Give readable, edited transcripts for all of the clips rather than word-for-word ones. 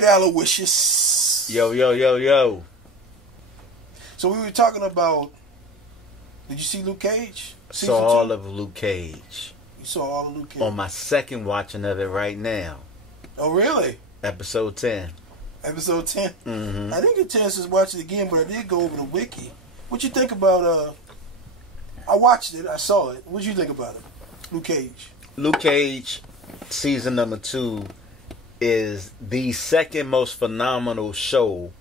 right, Aloysius. Yo, yo, yo, yo. So we were talking about. Did you see Luke Cage? Saw all of Luke Cage. You saw all of Luke Cage? On my second watching of it right now. Oh, really? Episode 10. Episode 10? Mm-hmm. I didn't get a chance to watch it again, but I did go over the wiki. What you think about, I watched it, I saw it. What you think about it? Luke Cage. Luke Cage, season number 2, is the second most phenomenal show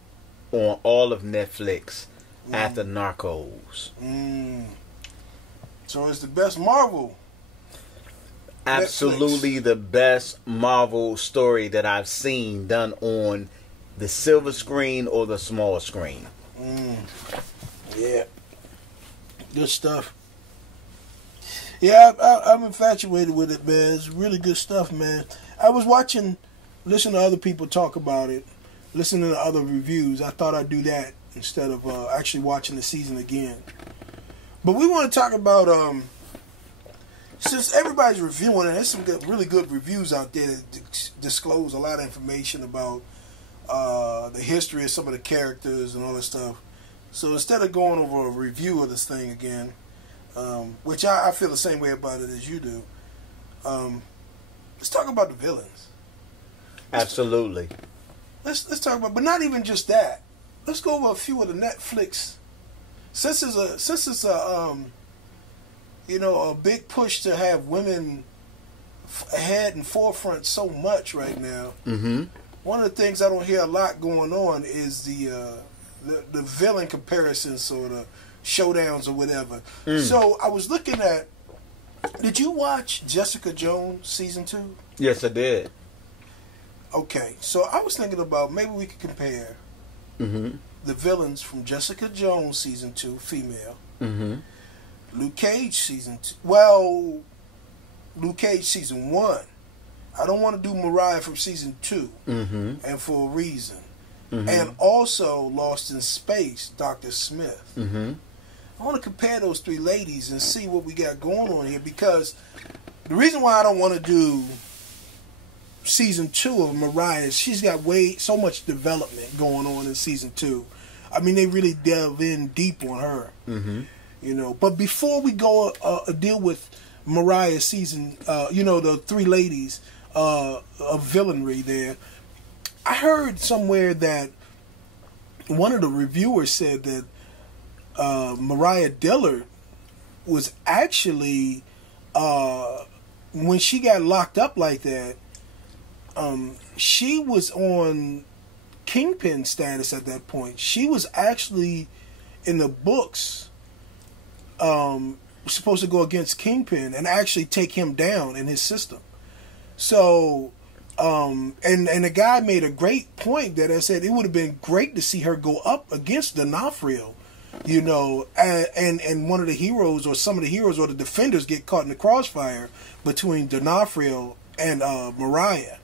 on all of Netflix after Narcos. So it's the best Marvel. Absolutely Netflix. The best Marvel story that I've seen done on the silver screen or the small screen. Yeah. Good stuff. Yeah, I'm infatuated with it, man. It's really good stuff, man. I was listening to other people talk about it, listening to other reviews. I thought I'd do that instead of actually watching the season again. But we want to talk about, since everybody's reviewing it, there's some really good reviews out there that disclose a lot of information about the history of some of the characters and all that stuff. So instead of going over a review of this thing again, which I feel the same way about it as you do, let's talk about the villains. Absolutely. Let's talk about, but not even just that. Let's go over a few of the Netflix. Since it's a big push to have women ahead and forefront so much right now. Mm-hmm. One of the things I don't hear a lot going on is the villain comparisons or the showdowns or whatever. So I was looking at. Did you watch Jessica Jones season 2? Yes, I did. Okay, so I was thinking about maybe we could compare the villains from Jessica Jones season 2, female. Luke Cage season 2. Well, Luke Cage season 1. I don't want to do Mariah from season 2, and for a reason. And also Lost in Space, Dr. Smith. I want to compare those 3 ladies and see what we got going on here, because the reason why I don't want to do season 2 of Mariah is she's got so much development going on in season 2. I mean, they really delve in deep on her. But before we go deal with Mariah season, the 3 ladies of villainry there, I heard somewhere that one of the reviewers said that Mariah Dillard was actually, when she got locked up like that, she was on Kingpin status at that point. She was actually in the books supposed to go against Kingpin and actually take him down in his system. So, and the guy made a great point that I said it would have been great to see her go up against D'Onofrio, and one of the heroes or some of the heroes or the defenders get caught in the crossfire between D'Onofrio and Mariah.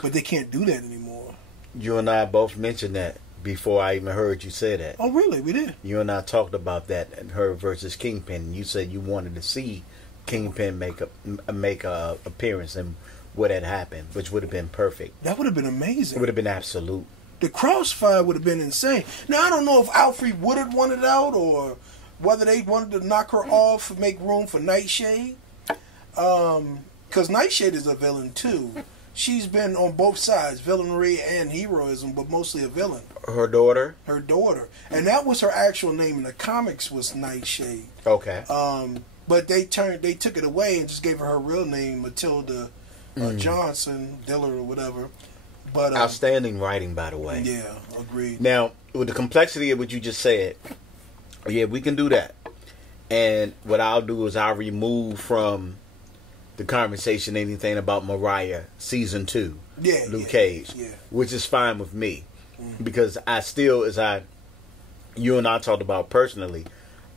But they can't do that anymore. You and I both mentioned that before I even heard you say that. Oh, really? We did. You and I talked about that and her versus Kingpin. You said you wanted to see Kingpin make a appearance and what had happened, which would have been perfect. That would have been amazing. It would have been absolute. The crossfire would have been insane. Now, I don't know if Alfred Woodard wanted out or whether they wanted to knock her off and make room for Nightshade. Because Nightshade is a villain, too. She's been on both sides, villainry and heroism, but mostly a villain. Her daughter? Her daughter. And that was her actual name in the comics, was Nightshade. Okay. But they took it away and just gave her real name, Matilda Johnson, Dillard or whatever. But outstanding writing, by the way. Yeah, agreed. Now, with the complexity of what you just said, yeah, we can do that. And what I'll do is I'll remove from the conversation anything about Mariah season 2, Luke Cage, which is fine with me, because I still, you and I talked about personally,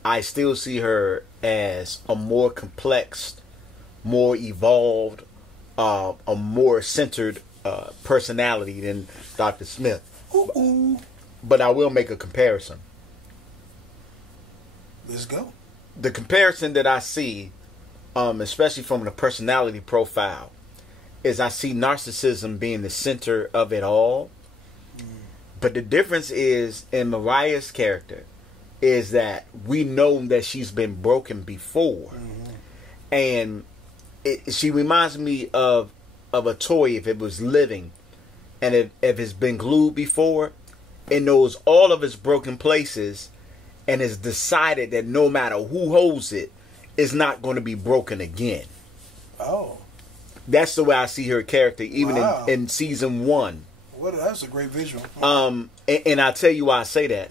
I still see her as a more complex, more evolved, a more centered personality than Dr. Smith. But I will make a comparison. Let's go. The comparison that I see, especially from the personality profile, is I see narcissism being the center of it all, But the difference is in Mariah's character is that we know that she's been broken before. And she reminds me of a toy if it was living, and if it's been glued before, it knows all of its broken places and has decided that no matter who holds it, it's not going to be broken again. Oh. That's the way I see her character, even in season 1. Well, that's a great visual. And I'll tell you why I say that.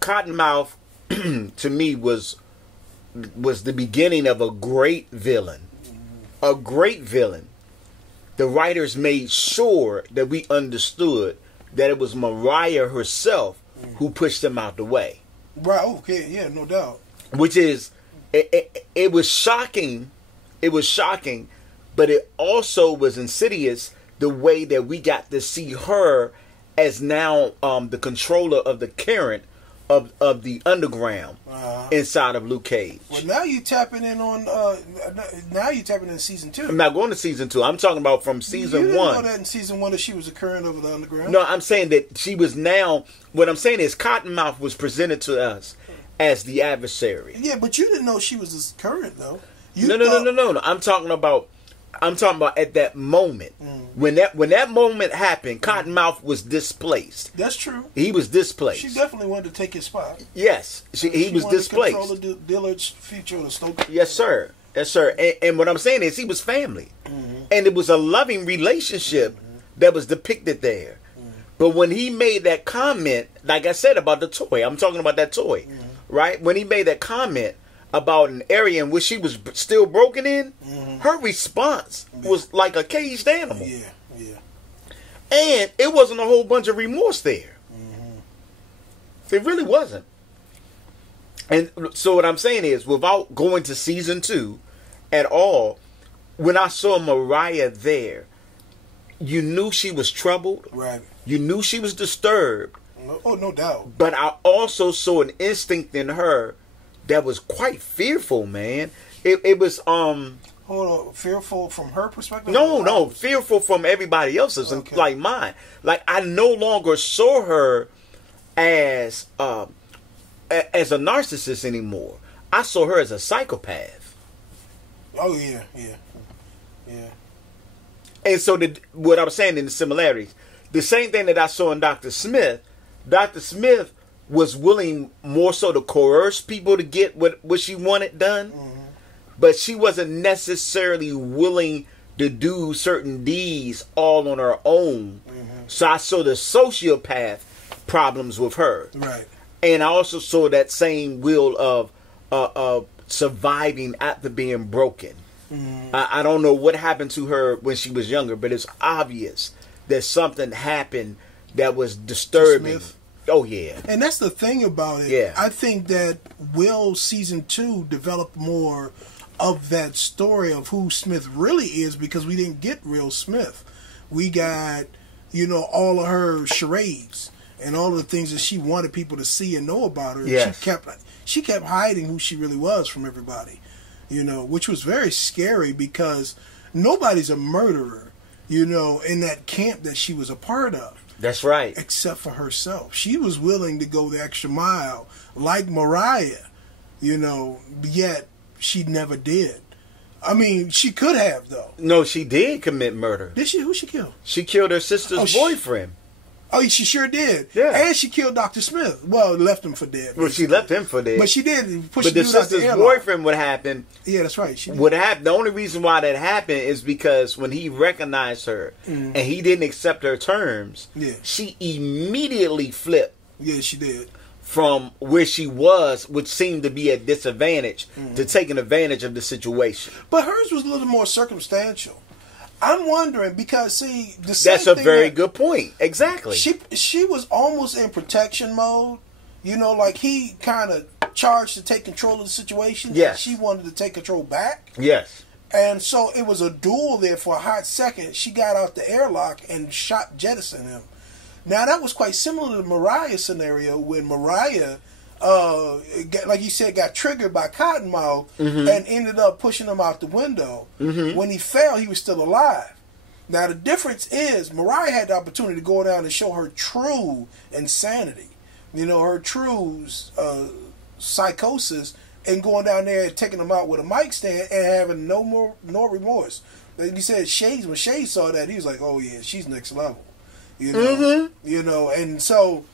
Cottonmouth, to me, was the beginning of a great villain. A great villain. The writers made sure that we understood that it was Mariah herself who pushed him out the way. Right, okay, yeah, no doubt. Which is, it was shocking. It was shocking, but it also was insidious the way that we got to see her as now the controller of the current of the underground inside of Luke Cage. Well, now you tapping in on now you tapping in season 2. I'm not going to season 2. I'm talking about from season 1. You didn't know that in season 1 that she was a current of the underground? No, I'm saying that she was now. What I'm saying is Cottonmouth was presented to us as the adversary. Yeah, but you didn't know she was a current though. No. I'm talking about at that moment. When that moment happened, Cottonmouth was displaced. That's true. He was displaced. She definitely wanted to take his spot. Yes, he was displaced. To control Dillard's future, the Stokes. Yes, sir. Yes, sir. And what I'm saying is he was family, and it was a loving relationship that was depicted there. But when he made that comment, like I said about the toy, I'm talking about that toy, right? When he made that comment about an area in which she was still broken in, her response was like a caged animal. Yeah. And it wasn't a whole bunch of remorse there. It really wasn't. And so what I'm saying is, without going to season 2 at all, when I saw Mariah there, you knew she was troubled. Right. You knew she was disturbed. No doubt. But I also saw an instinct in her that was quite fearful, man. It was Hold on, fearful from her perspective? No, fearful from everybody else's, like mine. Like I no longer saw her as a narcissist anymore. I saw her as a psychopath. Oh yeah. And so what I was saying in the similarities, the same thing that I saw in Dr. Smith was willing more so to coerce people to get what she wanted done. But she wasn't necessarily willing to do certain deeds all on her own. So I saw the sociopath problems with her. Right. And I also saw that same will of surviving after being broken. I don't know what happened to her when she was younger, but it's obvious that something happened that was disturbing. Oh, yeah. And that's the thing about it. Yeah. I think that Will season 2 developed more of that story of who Smith really is, because we didn't get real Smith. We got, all of her charades and all of the things that she wanted people to see and know about her. Yes. She kept hiding who she really was from everybody, which was very scary, because nobody's a murderer, in that camp that she was a part of. That's right. Except for herself. She was willing to go the extra mile, like Mariah, yet she never did. I mean, she could have, though. No, she did commit murder. Did she? Who she killed? She killed her sister's boyfriend. She sure did. Yeah. And she killed Dr. Smith. Well, left him for dead. Well, she left him for dead. But she did. But the sister's boyfriend would happen. Yeah, that's right. She did. What happened? The only reason why that happened is because when he recognized her and he didn't accept her terms, she immediately flipped. Yeah, she did. From where she was, which seemed to be a disadvantage, to taking advantage of the situation. But hers was a little more circumstantial. I'm wondering, because that's a very good point. Exactly. She was almost in protection mode. Like he kind of charged to take control of the situation. Yes. She wanted to take control back. Yes. And so it was a duel there for a hot second. She got out the airlock and jettisoned him. Now, that was quite similar to the Mariah scenario, when Mariah, like you said, got triggered by Cottonmouth and ended up pushing him out the window. When he fell, he was still alive. Now the difference is Mariah had the opportunity to go down and show her true insanity, her true psychosis, and going down there and taking them out with a mic stand and having no remorse. Like he said, when Shades saw that, he was like, "Oh yeah, she's next level," and so,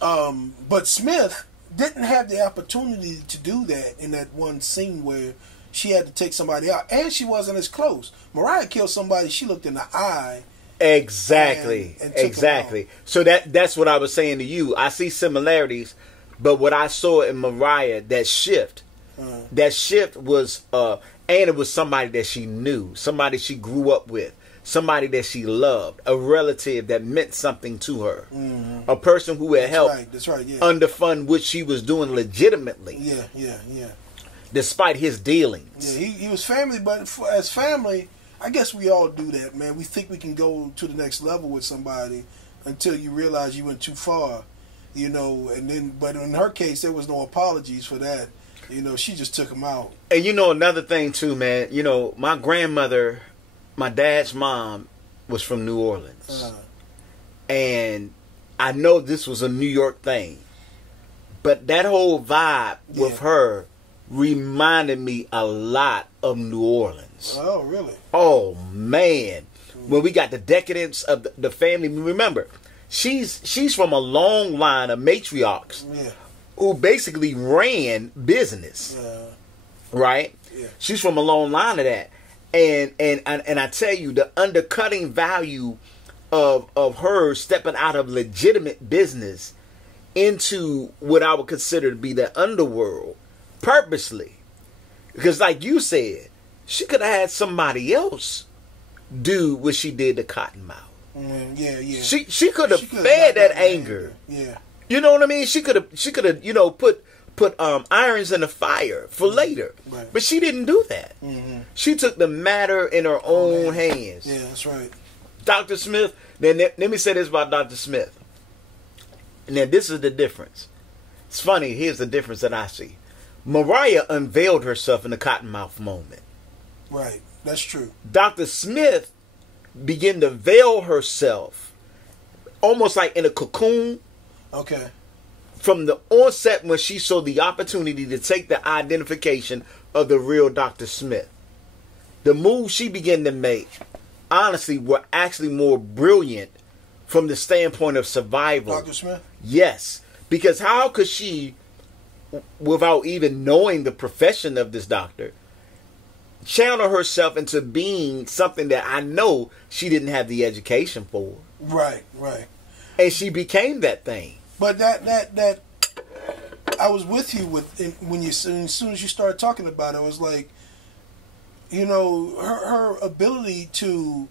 but Smith didn't have the opportunity to do that in that one scene where she had to take somebody out, and she wasn't as close. Mariah killed somebody she looked in the eye. Exactly. And exactly. So that's what I was saying to you. I see similarities, but what I saw in Mariah, that shift was, and it was somebody that she knew, somebody she grew up with, somebody that she loved, a relative that meant something to her, a person who had helped underfund what she was doing legitimately. Yeah. Despite his dealings. Yeah, he was family, but as family, I guess we all do that, man. We think we can go to the next level with somebody until you realize you went too far, and then, but in her case, there was no apologies for that. She just took him out. And another thing too, man, my grandmother, my dad's mom, was from New Orleans. And I know this was a New York thing, but that whole vibe with her reminded me a lot of New Orleans. Oh, really? Oh, man. When we got the decadence of the family, remember, she's from a long line of matriarchs who basically ran business. Right? Yeah. She's from a long line of that. And I tell you, the undercutting value of her stepping out of legitimate business into what I would consider to be the underworld purposely. Because like you said, she could have had somebody else do what she did to Cottonmouth. Yeah. She could have fed that anger. Yeah. You know what I mean? She could have put irons in the fire for later. Right. But she didn't do that. She took the matter in her own hands. Yeah, that's right. Dr. Smith, then let me say this about Dr. Smith. And then this is the difference. It's funny, here's the difference that I see. Mariah unveiled herself in the Cottonmouth moment. Right, that's true. Dr. Smith began to veil herself almost like in a cocoon. Okay. From the onset when she saw the opportunity to take the identification of the real Dr. Smith. The moves she began to make, honestly, were actually more brilliant from the standpoint of survival. Dr. Smith? Yes. Because how could she, without even knowing the profession of this doctor, channel herself into being something that I know she didn't have the education for? Right. And she became that thing. But that I was with you as soon as you started talking about it, I was like, her ability to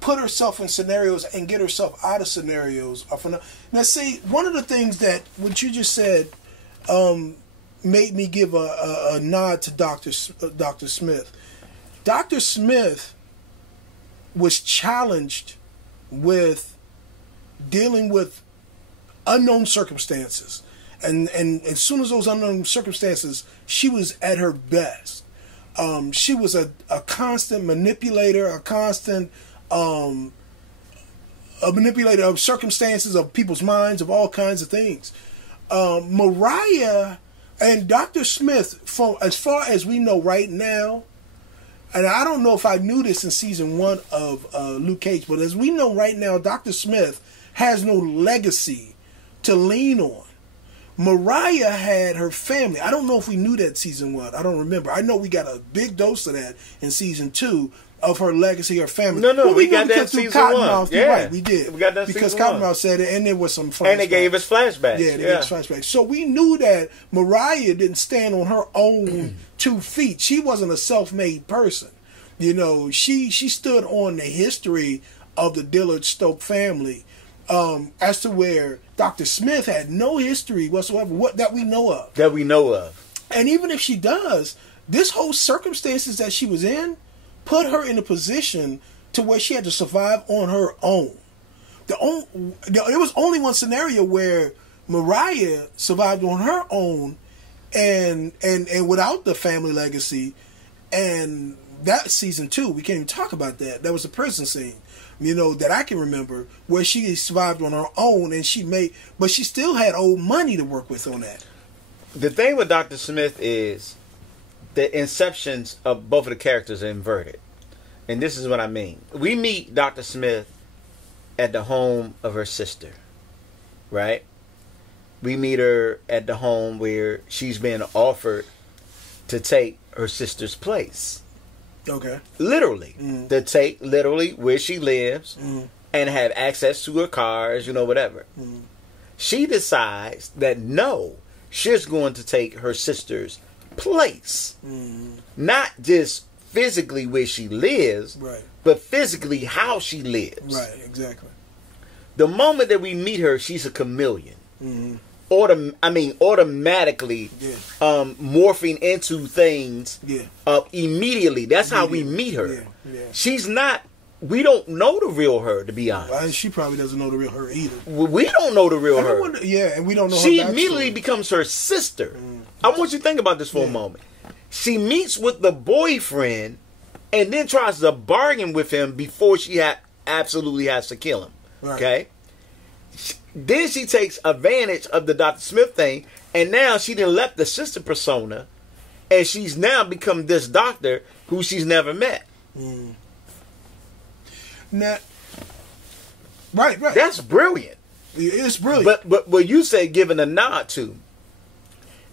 put herself in scenarios and get herself out of scenarios. Now, see, one of the things that what you just said made me give a nod to Dr. Smith. Dr. Smith was challenged with dealing with unknown circumstances, and as soon as those unknown circumstances, she was at her best. She was a constant manipulator, a constant a manipulator of circumstances, of people's minds, of all kinds of things. Mariah and Dr. Smith, as far as we know right now, and I don't know if I knew this in season 1 of Luke Cage, but as we know right now, Dr. Smith has no legacy to lean on. Mariah had her family. I don't know if we knew that season 1. I don't remember. I know we got a big dose of that in season 2 of her legacy, her family. No, we got that season 1. Yeah, right, we did. We got that because season 1. Cottonmouth said it, and there was some flashbacks. And they gave us flashbacks. Yeah, they gave us flashbacks. So we knew that Mariah didn't stand on her own 2 feet. She wasn't a self-made person. She stood on the history of the Dillard Stokes family. As to where Dr. Smith had no history whatsoever that we know of. And even if she does, this whole circumstances that she was in put her in a position to where she had to survive on her own. There was only one scenario where Mariah survived on her own and without the family legacy, and that season 2, we can't even talk about that. That was a prison scene, you know, that I can remember, where she survived on her own, and but she still had old money to work with on that. The thing with Dr. Smith is the inceptions of both of the characters are inverted. And this is what I mean. We meet Dr. Smith at the home of her sister, right? We meet her at the home where she's been offered to take her sister's place. Okay. Literally. To take literally where she lives and have access to her cars, you know, whatever. She decides that no, she's going to take her sister's place. Not just physically where she lives, right, but physically how she lives. Right, exactly. The moment that we meet her, she's a chameleon. Automatically morphing into things immediately. That's how we meet her. She's not, we don't know the real her, to be honest. Well, she probably doesn't know the real her either. We don't know the real her. And we don't know she her immediately becomes her sister. I want you to think about this for a moment. She meets with the boyfriend and then tries to bargain with him before she absolutely has to kill him. Right. Okay? Then she takes advantage of the Dr. Smith thing, and now she done left the sister persona, and she's now become this doctor who she's never met. Now, right. That's brilliant. It's brilliant. But what you say giving a nod to,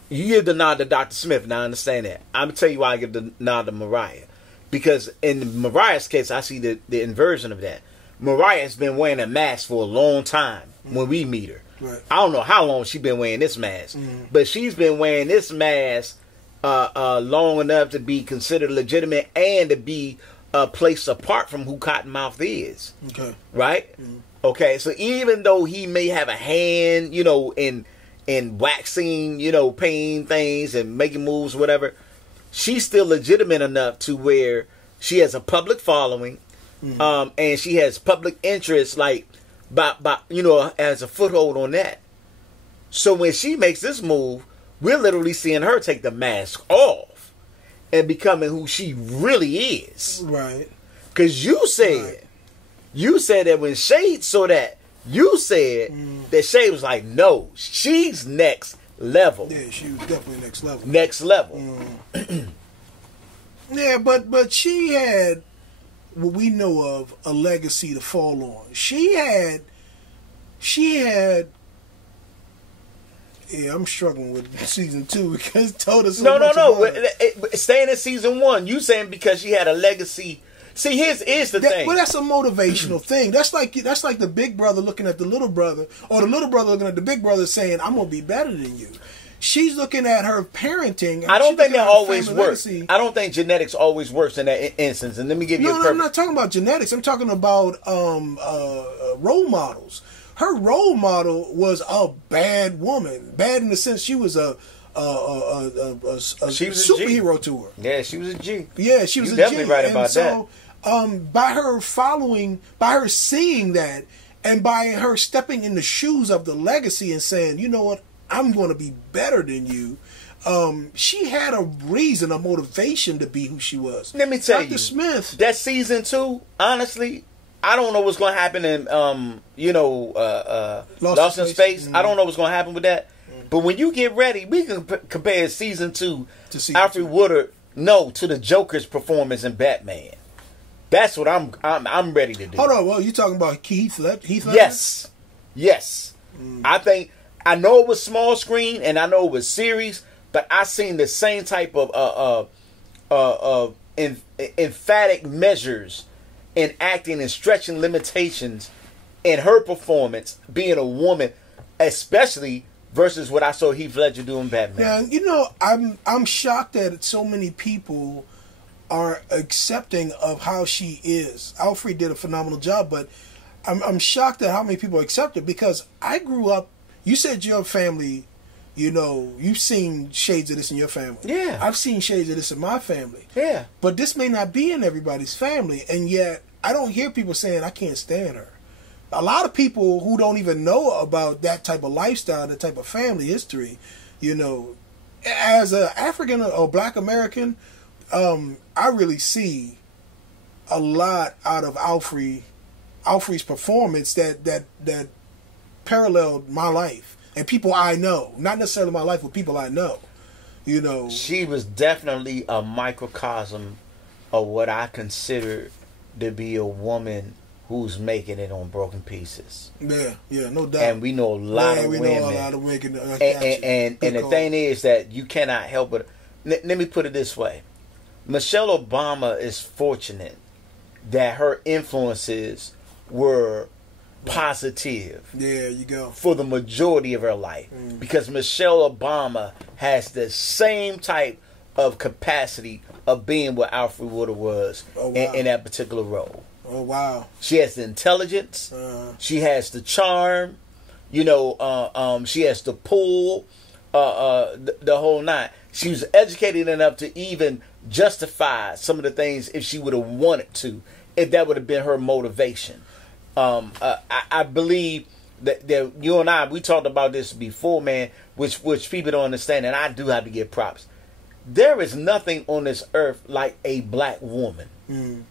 you give the nod to Dr. Smith, and I understand that. I'm going to tell you why I give the nod to Mariah. Because in Mariah's case, I see the inversion of that. Mariah has been wearing a mask for a long time when we meet her. Right. I don't know how long she's been wearing this mask, but she's been wearing this mask long enough to be considered legitimate and to be placed apart from who Cottonmouth is. Okay. Right? Okay, so even though he may have a hand, you know, in waxing, you know, painting things and making moves, whatever, she's still legitimate enough to where she has a public following, and she has public interest, like, by you know, as a foothold on that. So when she makes this move, we're literally seeing her take the mask off and becoming who she really is. Right. Because you said that when Shade saw that, you said that Shade was like, no, she's next level. Yeah, she was definitely next level. Next level. Yeah, but she had what we know of a legacy to fall on. She had. Yeah, I'm struggling with season 2 because it told us. No. Staying in season 1, you saying because she had a legacy. See, here's the thing. Well, that's a motivational thing. That's like the big brother looking at the little brother, or the little brother looking at the big brother saying, "I'm gonna be better than you." She's looking at her parenting. I don't think that always works. I don't think genetics always works in that instance. And let me give you a I'm not talking about genetics. I'm talking about role models. Her role model was a bad woman. Bad in the sense she was a superhero to her. Yeah, she was a G. Yeah, she was a G. You're definitely right about that. By her following, by her seeing that, and by her stepping in the shoes of the legacy and saying, you know what, I'm going to be better than you. She had a reason, a motivation to be who she was. Let me tell Dr. Smith. That season 2, honestly, I don't know what's going to happen in, Lost in Space. I don't know what's going to happen with that. But when you get ready, we can compare season 2 to season Alfred 2. Woodard, to the Joker's performance in Batman. That's what I'm ready to do. Hold on, well, you talking about Heath Ledger? Yes. I know it was small screen and I know it was series, but I seen the same type of emphatic measures in acting and stretching limitations in her performance, being a woman, especially versus what I saw Heath Ledger do in Batman. Now, I'm shocked that so many people are accepting of how she is. Alfred did a phenomenal job, but I'm shocked at how many people accept it, because I grew up. You said your family, you've seen shades of this in your family. Yeah. I've seen shades of this in my family. Yeah. But this may not be in everybody's family, and yet I don't hear people saying, I can't stand her. A lot of people who don't even know about that type of lifestyle, that type of family history, as an African or Black American, I really see a lot out of Alfred's performance that paralleled my life and people I know. Not necessarily my life, but people I know. You know, she was definitely a microcosm of what I consider to be a woman who's making it on broken pieces. Yeah, no doubt. And we know a lot of women. Know a lot of making and the thing is that you cannot help but. Let me put it this way: Michelle Obama is fortunate that her influences were positive. Yeah, you go. For the majority of her life. Because Michelle Obama has the same type of capacity of being what Alfred Woodard was in that particular role. Oh, wow. She has the intelligence. She has the charm. You know, she has the pull. The whole nine. She was educated enough to even justify some of the things if she would have wanted to, if that would have been her motivation. I believe that you and I, we talked about this before, man, which people don't understand, and I do have to give props. There is nothing on this earth like a black woman.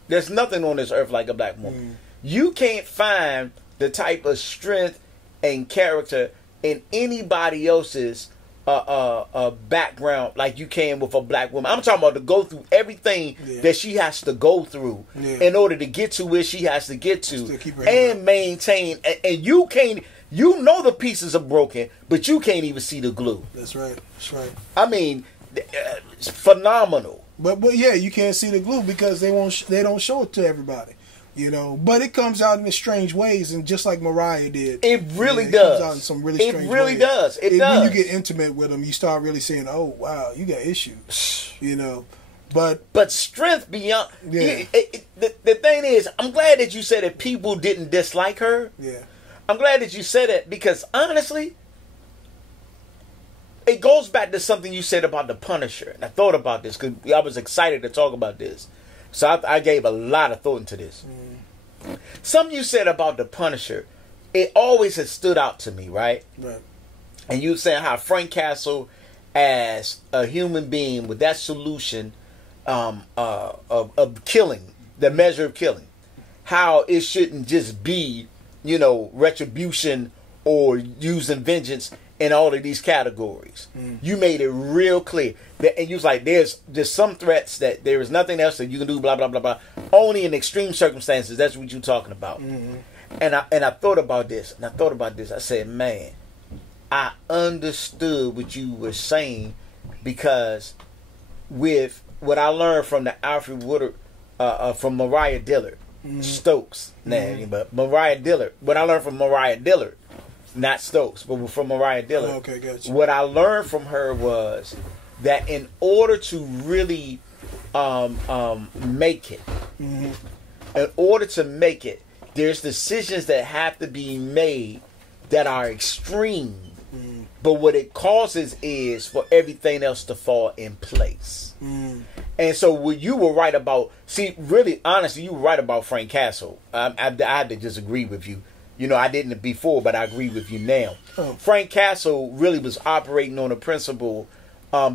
There's nothing on this earth like a black woman. You can't find the type of strength and character in anybody else's background like you can with a black woman. I'm talking about to go through everything that she has to go through in order to get to where she has to get to and maintain. And you can't, you know the pieces are broken, but you can't even see the glue. That's right. I mean, it's phenomenal. But yeah, you can't see the glue because they don't show it to everybody. You know, but it comes out in strange ways, and just like Mariah did, it really does. It comes out in some really strange ways. It really does. It does. When you get intimate with them, you start really saying, "Oh, wow, you got issues." You know, but strength beyond. Yeah. The thing is, I'm glad that you said that people didn't dislike her. Yeah, I'm glad that you said it because honestly, it goes back to something you said about the Punisher, and I thought about this because I was excited to talk about this. So I gave a lot of thought into this. Something you said about the Punisher, it always has stood out to me, right? Right. And you saying how Frank Castle, as a human being with that solution of killing, the measure of killing, how it shouldn't just be, you know, retribution or using vengeance in all of these categories. You made it real clear that, and you was like, there's some threats that there is nothing else that you can do, blah blah blah blah. Only in extreme circumstances. That's what you're talking about. And I thought about this, I said, man, I understood what you were saying because with what I learned from the Alfred Woodard, from Mariah Dillard, Stokes, but Mariah Dillard. What I learned from Mariah Dillard. Not Stokes, but from Mariah Dillard. Okay, gotcha. What I learned from her was that in order to really make it, in order to make it, there's decisions that have to be made that are extreme. But what it causes is for everything else to fall in place. And so what you were right about, see, really, honestly, you were right about Frank Castle. I had to just agree with you. You know, I didn't before, but I agree with you now. Frank Castle really was operating on a principle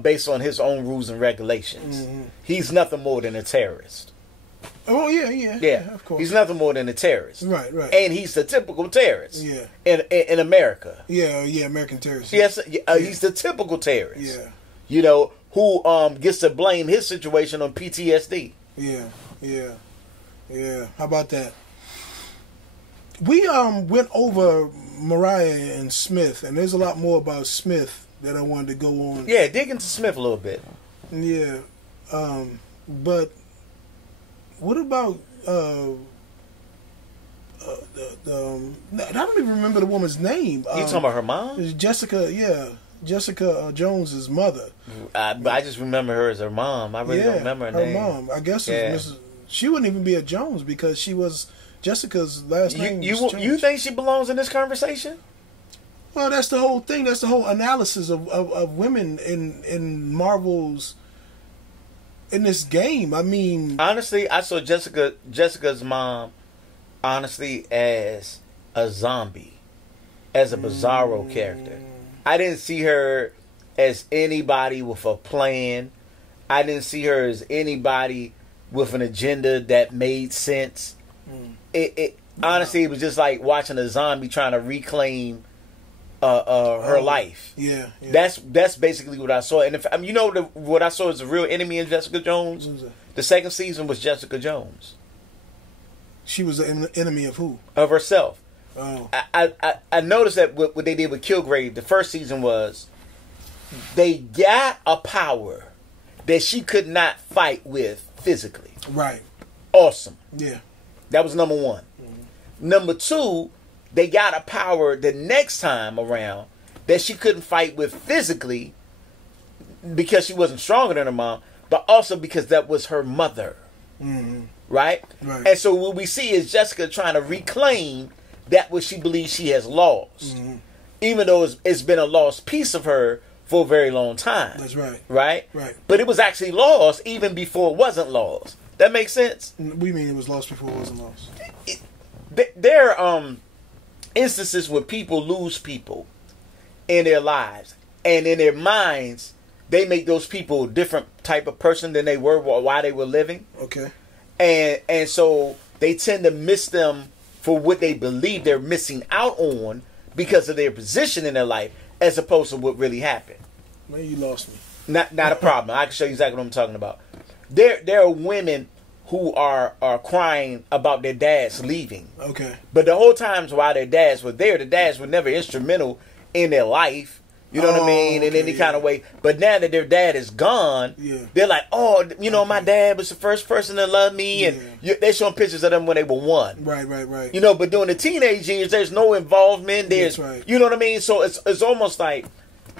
based on his own rules and regulations. He's nothing more than a terrorist. Oh, yeah, of course. He's nothing more than a terrorist. Right. And he's the typical terrorist. Yeah. In America. Yeah, American terrorist. Yes, he's the typical terrorist. Yeah. You know, who gets to blame his situation on PTSD. Yeah. How about that? We went over Mariah and Smith, and there's a lot more about Smith that I wanted to go on. Yeah, dig into Smith a little bit. Yeah, but what about I don't even remember the woman's name. You talking about her mom? Jessica, Jessica Jones's mother. I just remember her as her mom. I really don't remember her name. Her mom. I guess it was Mrs. She wouldn't even be a Jones because she was Jessica's last name. You think she belongs in this conversation? Well, that's the whole thing. That's the whole analysis of women in Marvel's in this game. I mean, honestly, I saw Jessica's mom, honestly, as a zombie, as a bizarro character. I didn't see her as anybody with a plan. I didn't see her as anybody with an agenda that made sense. It honestly, it was just like watching a zombie trying to reclaim her life. Yeah. That's basically what I saw. And if what I saw is the real enemy in Jessica Jones. The second season was Jessica Jones. She was the enemy of who? Of herself. Oh. I noticed that what they did with Kilgrave, the first season was they got a power that she could not fight with physically. Right. Awesome. Yeah. That was number one. Number two, they got a power the next time around that she couldn't fight with physically because she wasn't stronger than her mom, but also because that was her mother. Right? And so what we see is Jessica trying to reclaim that what she believes she has lost. Even though it's been a lost piece of her for a very long time. That's right. Right? Right. But it was actually lost even before it wasn't lost. That makes sense? We mean it was lost before it wasn't lost. There are instances where people lose people in their lives. And in their minds, they make those people a different type of person than they were while they were living. Okay. And so they tend to miss them for what they believe they're missing out on because of their position in their life, as opposed to what really happened. Man, you lost me. Not a problem. I can show you exactly what I'm talking about. There are women who are crying about their dads leaving. Okay. But the whole time while their dads were there, the dads were never instrumental in their life. You know what I mean? In any kind of way. But now that their dad is gone, they're like, oh, my dad was the first person that loved me. And they're showing pictures of them when they were one. Right. But during the teenage years, there's no involvement. There's, you know what I mean? So it's almost like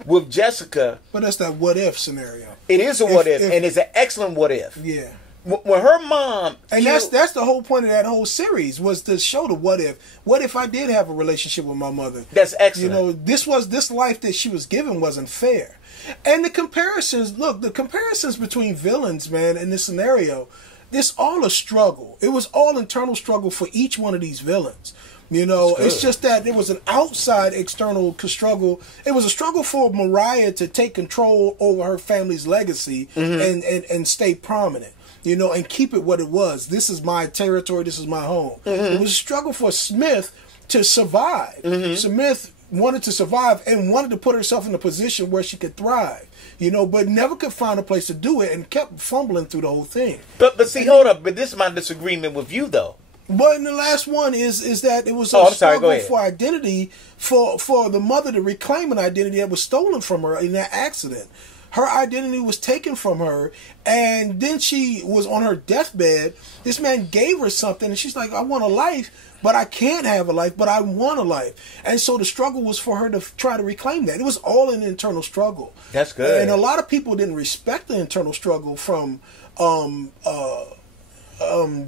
with Jessica. But that's that what if scenario. It is a what if, and it's an excellent what if. Yeah. When her mom, and that's the whole point of that whole series, was to show the what if. What if I did have a relationship with my mother? That's excellent. This life that she was given wasn't fair. And the comparisons between villains, man, in this scenario, this all a struggle. It was all internal struggle for each one of these villains. It's just that it was an outside external struggle. It was a struggle for Mariah to take control over her family's legacy and stay prominent. And keep it what it was. This is my territory. This is my home. It was a struggle for Smith to survive. Smith wanted to survive and wanted to put herself in a position where she could thrive. But never could find a place to do it and kept fumbling through the whole thing. But see, hold up. But this is my disagreement with you, though. But in the last one is that it was a struggle for identity for the mother to reclaim an identity that was stolen from her in that accident. Her identity was taken from her, and then she was on her deathbed. This man gave her something, and she's like, I want a life, but I can't have a life, but I want a life. And so the struggle was for her to try to reclaim that. It was all an internal struggle. That's good. And a lot of people didn't respect the internal struggle from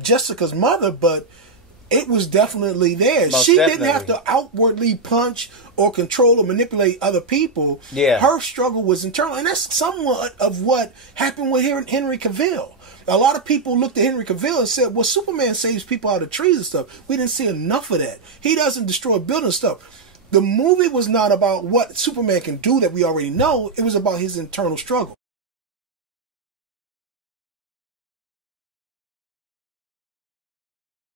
Jessica's mother, but it was definitely there. She didn't have to outwardly punch or control or manipulate other people. Yeah. Her struggle was internal. And that's somewhat of what happened with Henry Cavill. A lot of people looked at Henry Cavill and said, well, Superman saves people out of trees and stuff. We didn't see enough of that. He doesn't destroy buildings and stuff. The movie was not about what Superman can do that we already know. It was about his internal struggle.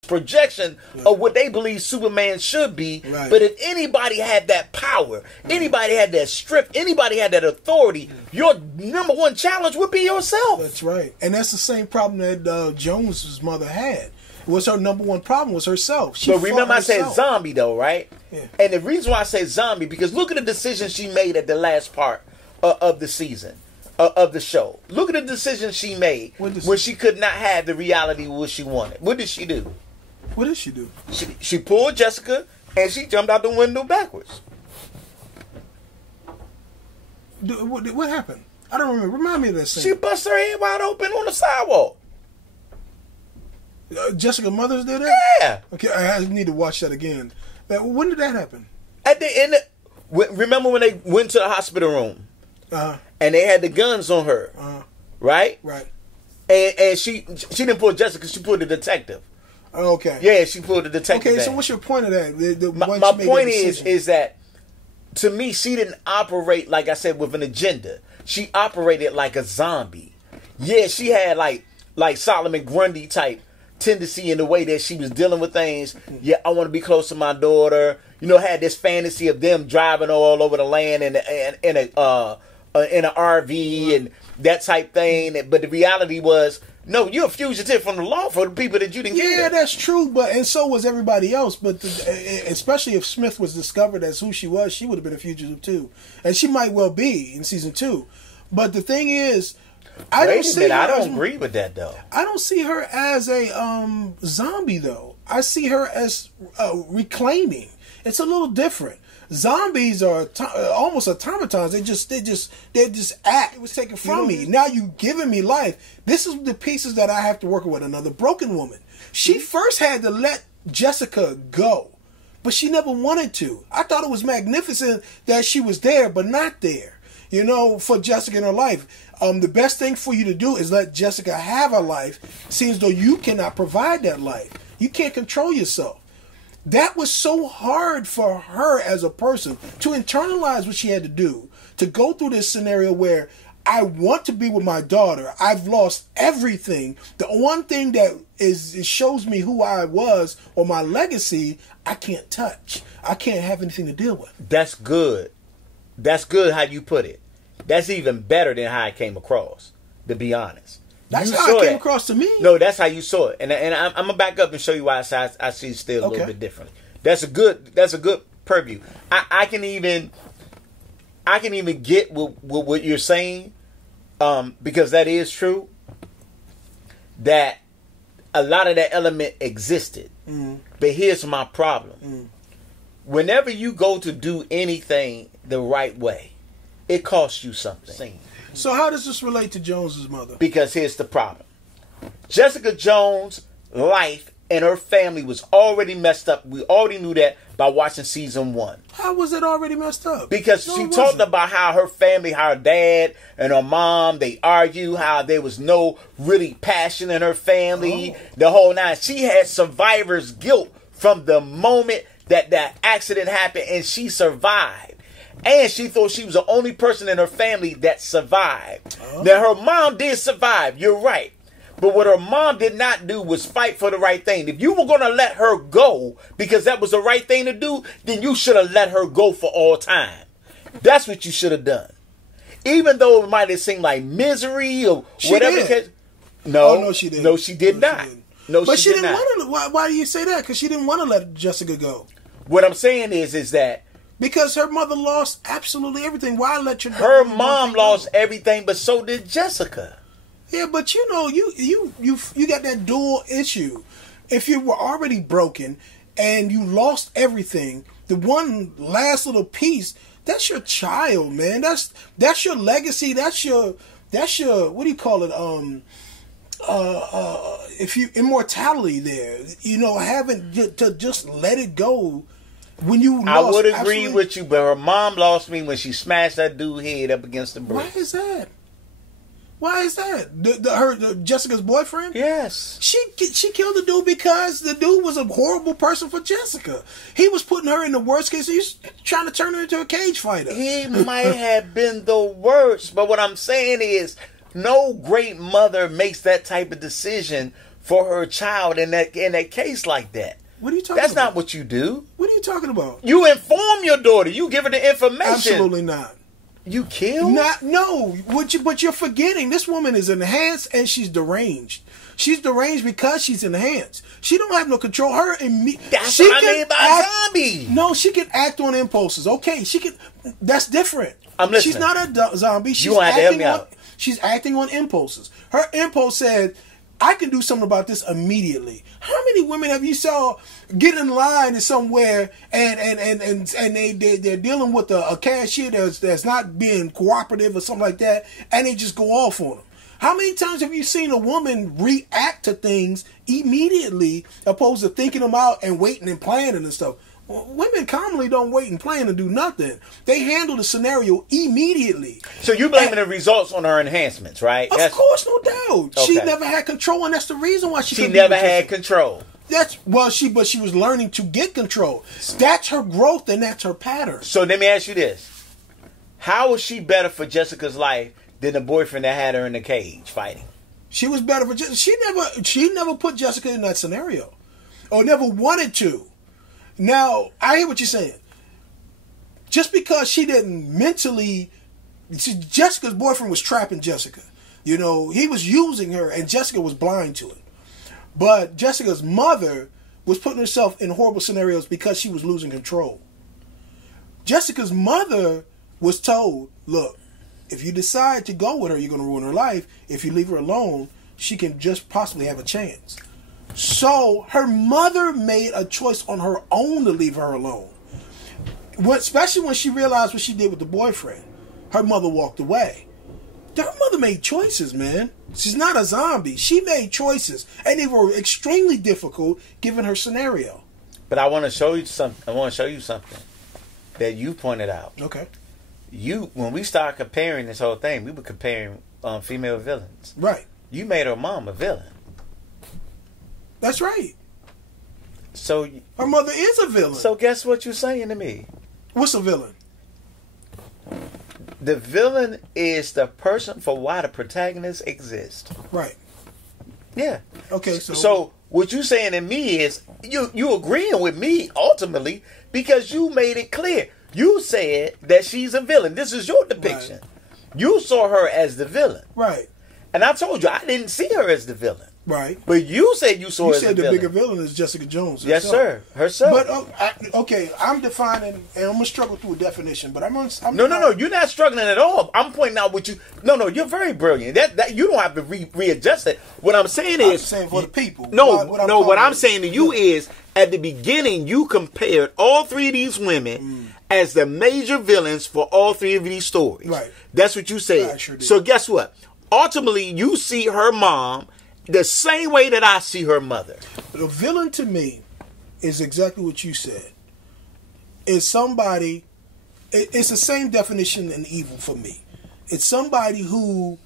Projection of what they believe Superman should be. But if anybody had that power, anybody had that strength, anybody had that authority, your number one challenge would be yourself. That's right. And that's the same problem that Jones's mother had. Was her number one problem was herself. But remember I said zombie though, right? Yeah. And the reason why I say zombie, because look at the decision she made at the last part of the season. Of the show. Look at the decision she made when she could not have the reality of what she wanted. What did she do? What did she do? She pulled Jessica and she jumped out the window backwards. What happened? I don't remember. Remind me of that scene. She bust her head wide open on the sidewalk. Jessica Mothers did that? Yeah. Okay, I need to watch that again. When did that happen? At the end, remember when they went to the hospital room? And they had the guns on her. Right? Right. And she didn't pull Jessica, she pulled the detective. Okay. Yeah, she pulled the detective. Okay, so what's your point of that? My point is that, to me, she didn't operate, like I said, with an agenda. She operated like a zombie. Yeah, she had like Solomon Grundy type tendency in the way that she was dealing with things. Yeah, I want to be close to my daughter. You know, had this fantasy of them driving all over the land in an RV and that type thing. But the reality was, no, you're a fugitive from the law for the people that you didn't get. Yeah, that's true, and so was everybody else. But especially if Smith was discovered as who she was, she would have been a fugitive too, and she might well be in season 2. But the thing is, I don't agree with that though. I don't see her as a zombie though. I see her as reclaiming. It's a little different. Zombies are almost automatons. They just act. It was taken from me. Now you giving me life. This is the pieces that I have to work with. Another broken woman. She first had to let Jessica go, but she never wanted to. I thought it was magnificent that she was there, but not there. You know, for Jessica in her life. The best thing for you to do is let Jessica have a life. Seems though you cannot provide that life. You can't control yourself. That was so hard for her as a person to internalize what she had to do, to go through this scenario where I want to be with my daughter. I've lost everything. The one thing that it shows me who I was or my legacy, I can't touch. I can't have anything to deal with. That's good. That's good how you put it. That's even better than how it came across, to be honest. That's how it came across to me. No, that's how you saw it. And I'm going to back up and show you why I see it still a little bit differently. That's a good purview. I can even get with what you're saying, because that is true, that a lot of that element existed. But here's my problem. Whenever you go to do anything the right way, it costs you something. So how does this relate to Jones's mother? Because here's the problem. Jessica Jones' life and her family was already messed up. We already knew that by watching season 1. How was it already messed up? Because she talked about how her family, how her dad and her mom, they argue, how there was no really passion in her family, the whole nine. She had survivor's guilt from the moment that accident happened, and she survived. And she thought she was the only person in her family that survived. Now, her mom did survive. You're right. But what her mom did not do was fight for the right thing. If you were going to let her go because that was the right thing to do, then you should have let her go for all time. That's what you should have done. Even though it might have seemed like misery or whatever. No, she didn't. No, she did not. But she didn't want to. Why do you say that? Because she didn't want to let Jessica go. What I'm saying is that because her mother lost absolutely everything. Why let your her mom lost everything, but so did Jessica. Yeah, but you know, you got that dual issue. If you were already broken and you lost everything, the one last little piece, that's your child, man. That's your legacy. That's your what do you call it? If you immortality there, you know, having to just let it go. When you lost, I would agree with you, but her mom lost me when she smashed that dude's head up against the brick. Why is that? Why is that? Jessica's boyfriend? Yes. She killed the dude because the dude was a horrible person for Jessica. He was putting her in the worst case. He's trying to turn her into a cage fighter. He might have been the worst, but what I'm saying is, no great mother makes that type of decision for her child in that case like that. What are you talking about? That's not what you do. What are you talking about? You inform your daughter. You give her the information. Absolutely not. You kill? No. But you're forgetting this woman is enhanced and she's deranged. She's deranged because she's enhanced. She don't have no control. That's what I mean by zombie. No, she can act on impulses. Okay, she can. That's different. I'm listening. She's not a zombie. You want to help me out. She's acting on impulses. Her impulse said, I can do something about this immediately. How many women have you saw get in line in somewhere and they're dealing with a cashier that's not being cooperative or something like that, and they just go off on them? How many times have you seen a woman react to things immediately opposed to thinking them out and waiting and planning and stuff? Women commonly don't wait and plan to do nothing. They handle the scenario immediately. So you're blaming the results on her enhancements, right? Of course, no doubt. Okay. She never had control, and that's the reason why she never had control. But she was learning to get control. That's her growth, and that's her pattern. So let me ask you this: how was she better for Jessica's life than the boyfriend that had her in the cage fighting? She was better for Jessica. She never put Jessica in that scenario, or never wanted to. Now I hear what you're saying. Just because she didn't mentally, Jessica's boyfriend was trapping Jessica. You know, he was using her, and Jessica was blind to it. But Jessica's mother was putting herself in horrible scenarios because she was losing control. Jessica's mother was told, look, if you decide to go with her, you're going to ruin her life. If you leave her alone, she can just possibly have a chance. So her mother made a choice on her own to leave her alone. Especially when she realized what she did with the boyfriend. Her mother walked away. Her mother made choices, man. She's not a zombie. She made choices. And they were extremely difficult given her scenario. But I want to show you something. That you pointed out. Okay. When we started comparing this whole thing, we were comparing female villains. Right. You made her mom a villain. That's right. So her mother is a villain. So guess what you're saying to me? What's a villain? The villain is the person for why the protagonist exists. Right. Yeah. Okay. So what you saying to me is you agreeing with me ultimately because you made it clear. You said that she's a villain. This is your depiction. Right. You saw her as the villain. Right. And I told you I didn't see her as the villain. Right. But you said you saw her as the villain. You said the bigger villain is Jessica Jones herself. Yes, sir. Herself. But, okay, I'm defining, and I'm going to struggle through a definition, but I'm No, you're not struggling at all. I'm pointing out what you... No, you're very brilliant. That you don't have to readjust it. What I'm saying is... I'm saying for the people. What I'm saying to you is, at the beginning, you compared all three of these women as the major villains for all three of these stories. Right. That's what you said. I sure did. So guess what? Ultimately, you see her mom the same way that I see her mother. The villain to me is exactly what you said. It's somebody, it's the same definition in evil for me. It's somebody who,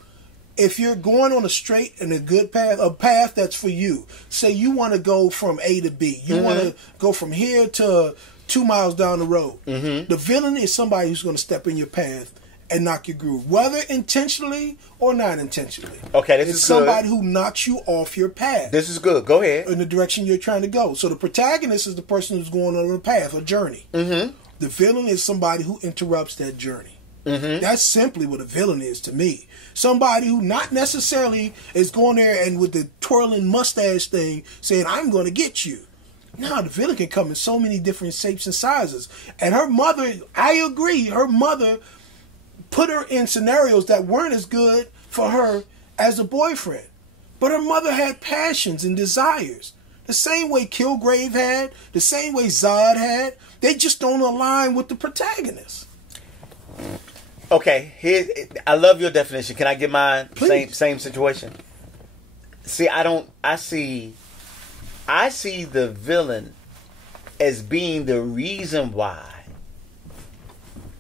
if you're going on a straight and a good path, a path that's for you, say you want to go from A to B, you want to go from here to 2 miles down the road. The villain is somebody who's going to step in your path and knock your groove, whether intentionally or not intentionally. Okay, this it's is somebody good. who knocks you off your path. This is good. Go ahead. In the direction you're trying to go. So the protagonist is the person who's going on a path, a journey. The villain is somebody who interrupts that journey. That's simply what a villain is to me. Somebody who not necessarily is going there and with the twirling mustache thing saying, I'm going to get you. No, the villain can come in so many different shapes and sizes. And her mother, I agree, her mother put her in scenarios that weren't as good for her as a boyfriend. But her mother had passions and desires. The same way Kilgrave had, the same way Zod had. They just don't align with the protagonist. Okay, I love your definition. Can I get mine? Please. Same situation. See, I see the villain as being the reason why.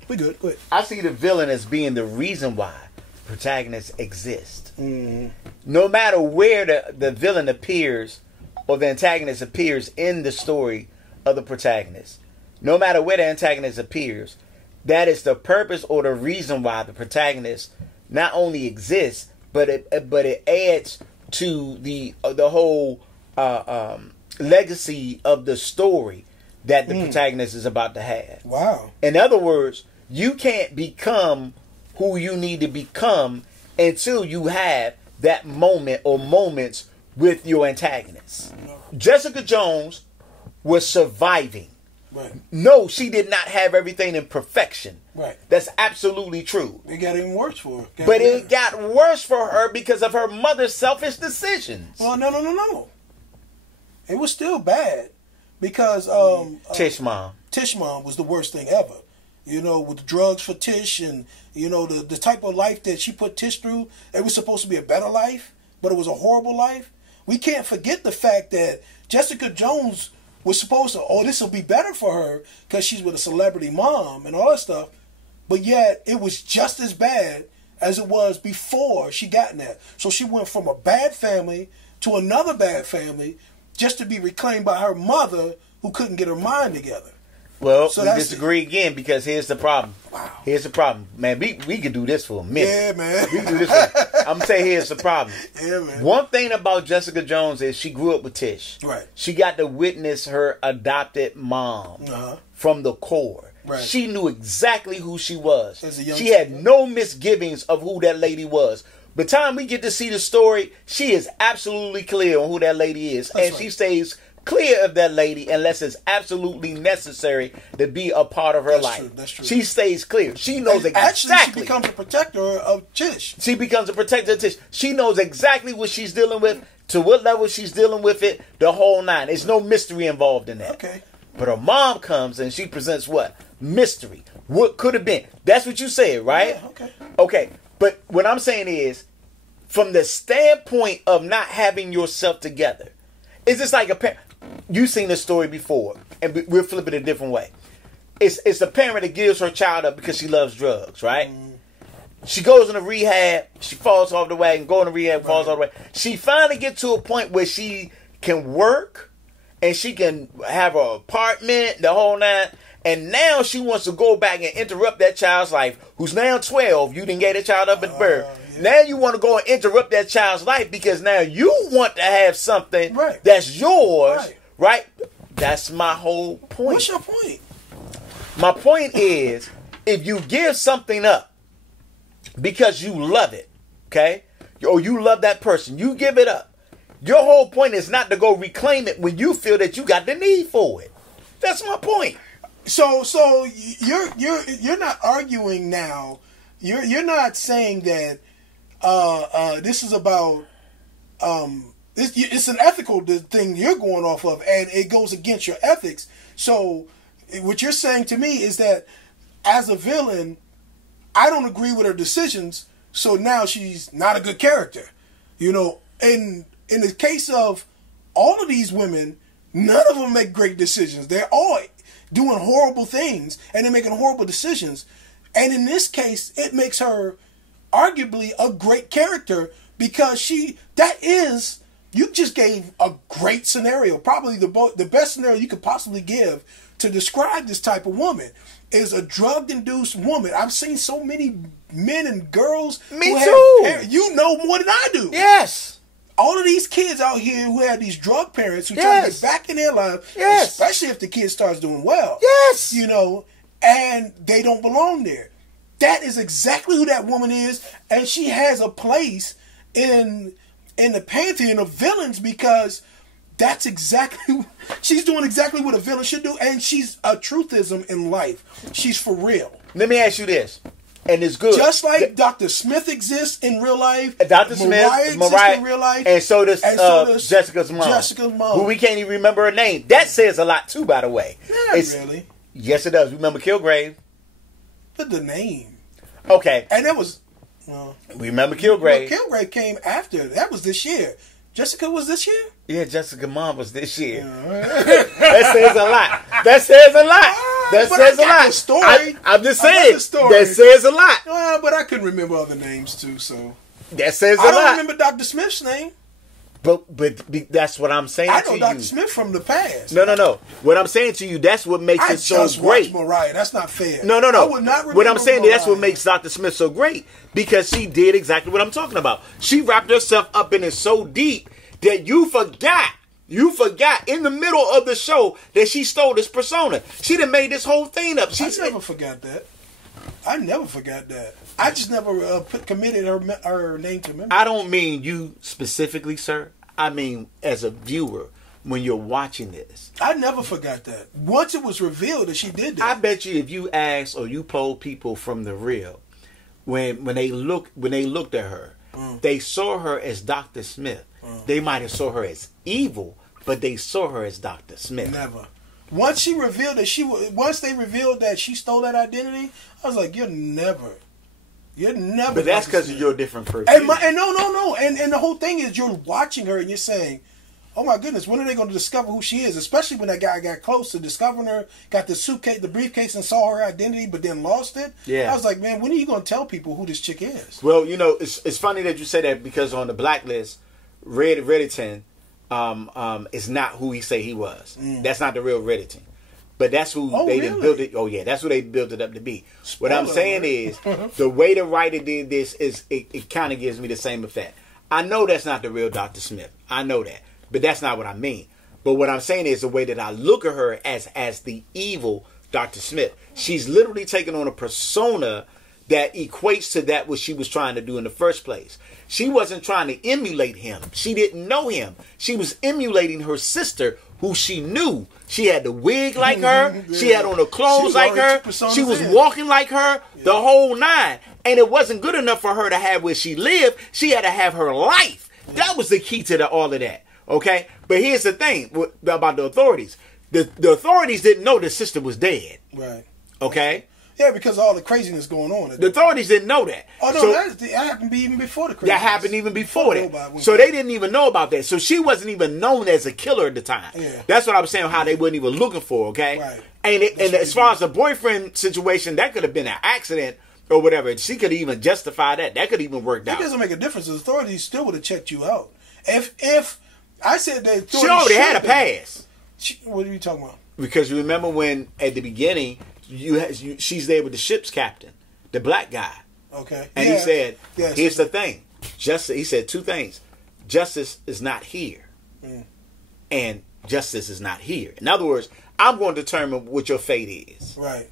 We good. Go ahead. I see the villain as being the reason why the protagonist exists. No matter where the villain appears or the antagonist appears in the story of the protagonist, no matter where the antagonist appears, that is the purpose or the reason why the protagonist not only exists, but it adds to the whole legacy of the story that the protagonist is about to have. Wow. In other words, you can't become who you need to become until you have that moment or moments with your antagonist. Jessica Jones was surviving. Right. No, she did not have everything in perfection. Right. That's absolutely true. It got even worse for her. It got worse for her because of her mother's selfish decisions. Well, no. It was still bad because Tish Mom was the worst thing ever. You know, with the drugs for Tish and, you know, the type of life that she put Tish through, it was supposed to be a better life, but it was a horrible life. We can't forget the fact that Jessica Jones was supposed to, this will be better for her because she's with a celebrity mom and all that stuff, but yet it was just as bad as it was before she got in that. So she went from a bad family to another bad family just to be reclaimed by her mother who couldn't get her mind together. Well, we disagree again because here's the problem. Wow. Here's the problem. Man, we could do this for a minute. Yeah, man. We can do this for I'm saying here's the problem. Yeah, man. One thing about Jessica Jones is she grew up with Tish. Right. She got to witness her adopted mom from the core. Right. She knew exactly who she was. She child. had no misgivings of who that lady was. By the time we get to see the story, she is absolutely clear on who that lady is. That's and right. she stays clear of that lady unless it's absolutely necessary to be a part of her life. True. That's true. She stays clear. She knows exactly. Actually, she becomes a protector of Tish. She becomes a protector of Tish. She knows exactly what she's dealing with, to what level she's dealing with it, the whole nine. There's no mystery involved in that. Okay. But her mom comes and she presents what? Mystery. What could have been. That's what you said, right? Yeah, okay. Okay. But what I'm saying is, from the standpoint of not having yourself together, it's just like a parent. You've seen this story before, and we'll flip it a different way. It's a parent that gives her child up because she loves drugs, right? She goes into rehab, she falls off the wagon, going to rehab, falls off the wagon. She finally gets to a point where she can work, and she can have an apartment, the whole nine. And now she wants to go back and interrupt that child's life, who's now 12. You didn't get that child up at birth. Yeah. Now you want to go and interrupt that child's life because now you want to have something that's yours, right? That's my whole point. What's your point? My point is, if you give something up because you love it, okay, or you love that person, you give it up. Your whole point is not to go reclaim it when you feel that you got the need for it. That's my point. So you're not arguing now. You're not saying that this is about it's an ethical thing you're going off of, and it goes against your ethics. So what you're saying to me is that as a villain, I don't agree with her decisions. So now she's not a good character. You know, in the case of all of these women, none of them make great decisions. They're all doing horrible things, and they're making horrible decisions. And in this case, it makes her arguably a great character because you just gave a great scenario. Probably the best scenario you could possibly give to describe this type of woman is a drug-induced woman. I've seen so many men and girls. Me too. You know more than I do. Yes. All of these kids out here who have these drug parents who try to get back in their life, especially if the kid starts doing well. Yes. You know, and they don't belong there. That is exactly who that woman is, and she has a place in the pantheon of villains because that's exactly, she's doing exactly what a villain should do, and she's a truthism in life. She's for real. Let me ask you this. And it's good. Just like Dr. Smith exists in real life. Dr. Smith, Mariah, in real life. And so does Jessica's mom. Jessica's mom. Who we can't even remember her name. That says a lot too, by the way. Not really. Yes, it does. Remember Kilgrave? But the name. Okay. And that was... Well, remember Kilgrave. Well, Kilgrave came after. That was this year. Jessica was this year? Yeah, Jessica's mom was this year. That says a lot. That says a lot. That says a lot. The story. I'm just saying. That says a lot. Well, but I couldn't remember other names too, so. That says a lot. I don't remember Dr. Smith's name. But that's what I'm saying to you. I know Dr. Smith from the past. No. What I'm saying to you, that's what makes it so great. Watched Mariah. That's not fair. No. I would not remember what I'm saying, Mariah. That's what makes Dr. Smith so great. Because she did exactly what I'm talking about. She wrapped herself up in it so deep that you forgot in the middle of the show that she stole this persona. She done made this whole thing up. I never forgot that. I just never committed her name to memory. I don't mean you specifically, sir. I mean as a viewer when you're watching this. I never forgot that. Once it was revealed that she did that. I bet you if you ask or you poll people from the real, when they looked at her, they saw her as Dr. Smith. They might have saw her as evil, but they saw her as Dr. Smith. Never. Once they revealed that she stole that identity, I was like, you're never. But that's because you're a different person. And no. And the whole thing is you're watching her and you're saying, oh my goodness, when are they going to discover who she is? Especially when that guy got close to discovering her, got the suitcase, the briefcase, and saw her identity, but then lost it. Yeah. I was like, man, when are you going to tell people who this chick is? Well, you know, it's funny that you say that because on the blacklist, Reddington is not who he say he was. That's not the real Reddington. But that's who they done built it. Oh yeah, that's who they built it up to be. What I'm saying is, the way the writer did this is it kind of gives me the same effect. I know that's not the real Dr. Smith. I know that, but that's not what I mean. But what I'm saying is the way that I look at her as the evil Dr. Smith. She's literally taken on a persona that equates to that what she was trying to do in the first place. She wasn't trying to emulate him. She didn't know him. She was emulating her sister, who she knew. She had the wig like her. She had on the clothes like her. She was walking like her. The whole nine. And it wasn't good enough for her to have where she lived. She had to have her life. That was the key to all of that. Okay? But here's the thing about the authorities. The authorities didn't know the sister was dead. Right. Okay? Yeah, because of all the craziness going on. The authorities didn't know that. Oh, no, that happened even before the craziness. That happened even before that. So they didn't even know about that. So she wasn't even known as a killer at the time. Yeah. That's what I was saying, how they weren't even looking for, okay? Right. And as far as the boyfriend situation, that could have been an accident or whatever. She could even justify that. That could even work out. It doesn't make a difference. The authorities still would have checked you out. If I said that she already had a pass. What are you talking about? Because you remember when, at the beginning, she's there with the ship's captain, the black guy. Okay. And he said, here's the thing. He said two things. Justice is not here. And justice is not here. In other words, I'm going to determine what your fate is. Right.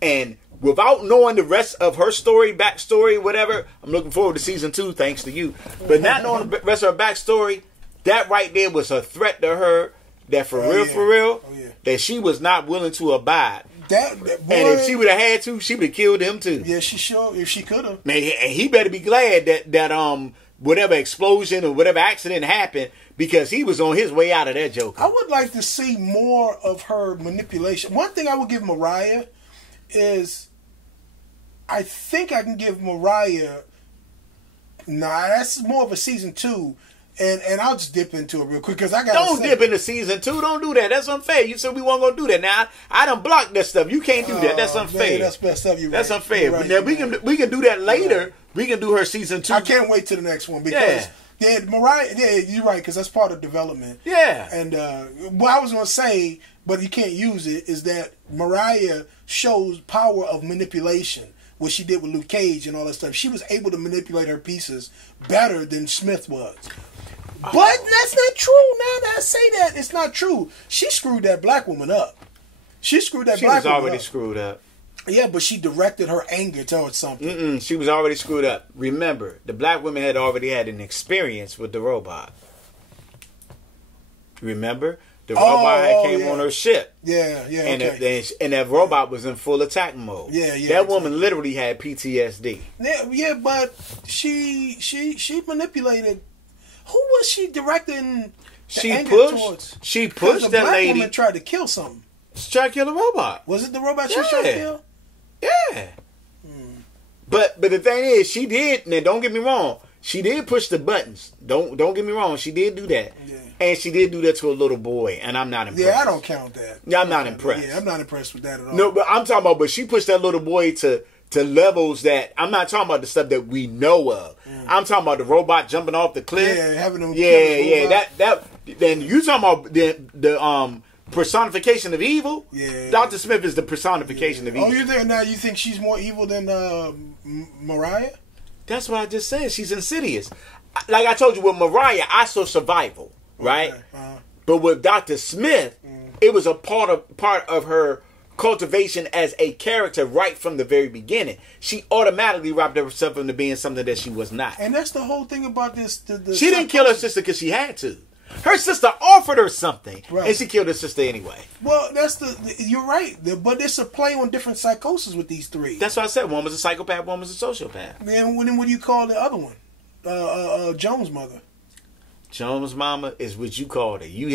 And without knowing the rest of her story, backstory, whatever, I'm looking forward to season 2, thanks to you. But not knowing the rest of her backstory, that right there was a threat to her that for real, that she was not willing to abide. That boy, and if she would have had to, she would have killed him too. Yeah, she sure. If she could have. Man, and he better be glad that whatever explosion or whatever accident happened, because he was on his way out of that joke. I would like to see more of her manipulation. One thing I would give Mariah is, I think I can give Mariah. Nah, that's more of a season 2. And I'll just dip into it real quick because I got. Don't dip into season 2. Don't do that. That's unfair. You said we weren't gonna do that. Now I done blocked that stuff. You can't do that. That's unfair. Man, that's messed up. That's unfair. Right. Now we can do that later. Right. We can do her season 2. I can't wait to the next one because Mariah. Yeah, you're right because that's part of development. Yeah. And what I was gonna say, but you can't use it, is that Mariah shows power of manipulation. What she did with Luke Cage and all that stuff. She was able to manipulate her pieces better than Smith was. But that's not true. Now that I say that, it's not true. She screwed that black woman up. She screwed that black woman up. She was already screwed up. Yeah, but she directed her anger towards something. She was already screwed up. Remember, the black woman had already had an experience with the robot. Remember? The robot came on her ship. Yeah, yeah. And that robot was in full attack mode. Yeah, yeah. That woman literally had PTSD. Yeah, but she manipulated. Who was she directing? She pushed that lady. Woman tried to kill something. She tried to kill the robot. Was it the robot she was trying to kill? Yeah. But the thing is, she did. Now, don't get me wrong. She did push the buttons. Don't get me wrong. She did do that. Yeah. And she did do that to a little boy, and I'm not impressed. Yeah, I don't count that. Yeah, I'm not impressed. Yeah, I'm not impressed with that at all. No, but I'm talking about. But she pushed that little boy to levels that I'm not talking about the stuff that we know of. I'm talking about the robot jumping off the cliff. Yeah, having them. Yeah. That. Then you talking about the personification of evil? Yeah. Dr. Smith is the personification of evil. Oh, you think she's more evil than Mariah? That's what I just said. She's insidious. Like I told you with Mariah, I saw survival, right? Okay. But with Dr. Smith, it was a part of her cultivation as a character right from the very beginning. She automatically robbed herself into being something that she was not. And that's the whole thing about this. She didn't kill her sister because she had to. Her sister offered her something, and she killed her sister anyway. Well, you're right. But it's a play on different psychosis with these three. That's what I said. One was a psychopath, one was a sociopath. And what do you call the other one? Jones' mother. Jones' mama is what you called it. You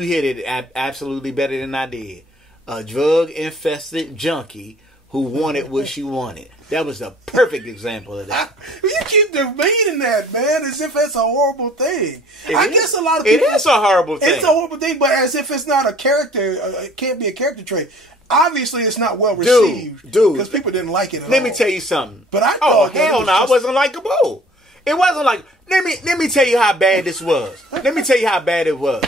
hit it absolutely better than I did. A drug-infested junkie who wanted what she wanted. That was a perfect example of that. You keep debating that, man, as if that's a horrible thing. I guess a lot of people... It is a horrible thing. It's a horrible thing, but as if it's not a character, it can't be a character trait. Obviously, it's not well received. Dude. Because people didn't like it at all. Let me tell you something. But I thought hell no, I wasn't likable. It wasn't like, let me tell you how bad this was. Let me tell you how bad it was.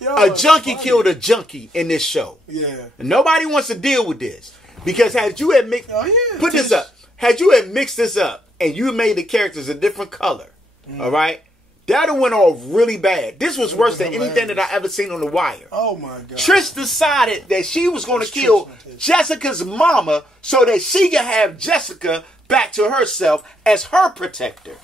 Yo, a junkie killed a junkie in this show. Yeah. And nobody wants to deal with this. Because had you had mixed... Put this up. Had you had mixed this up and you made the characters a different color, all right, that went off really bad. This was worse than anything that I ever seen on The Wire. Oh, my God. Trish decided that she was going to kill Jessica's mama so that she could have Jessica back to herself as her protector.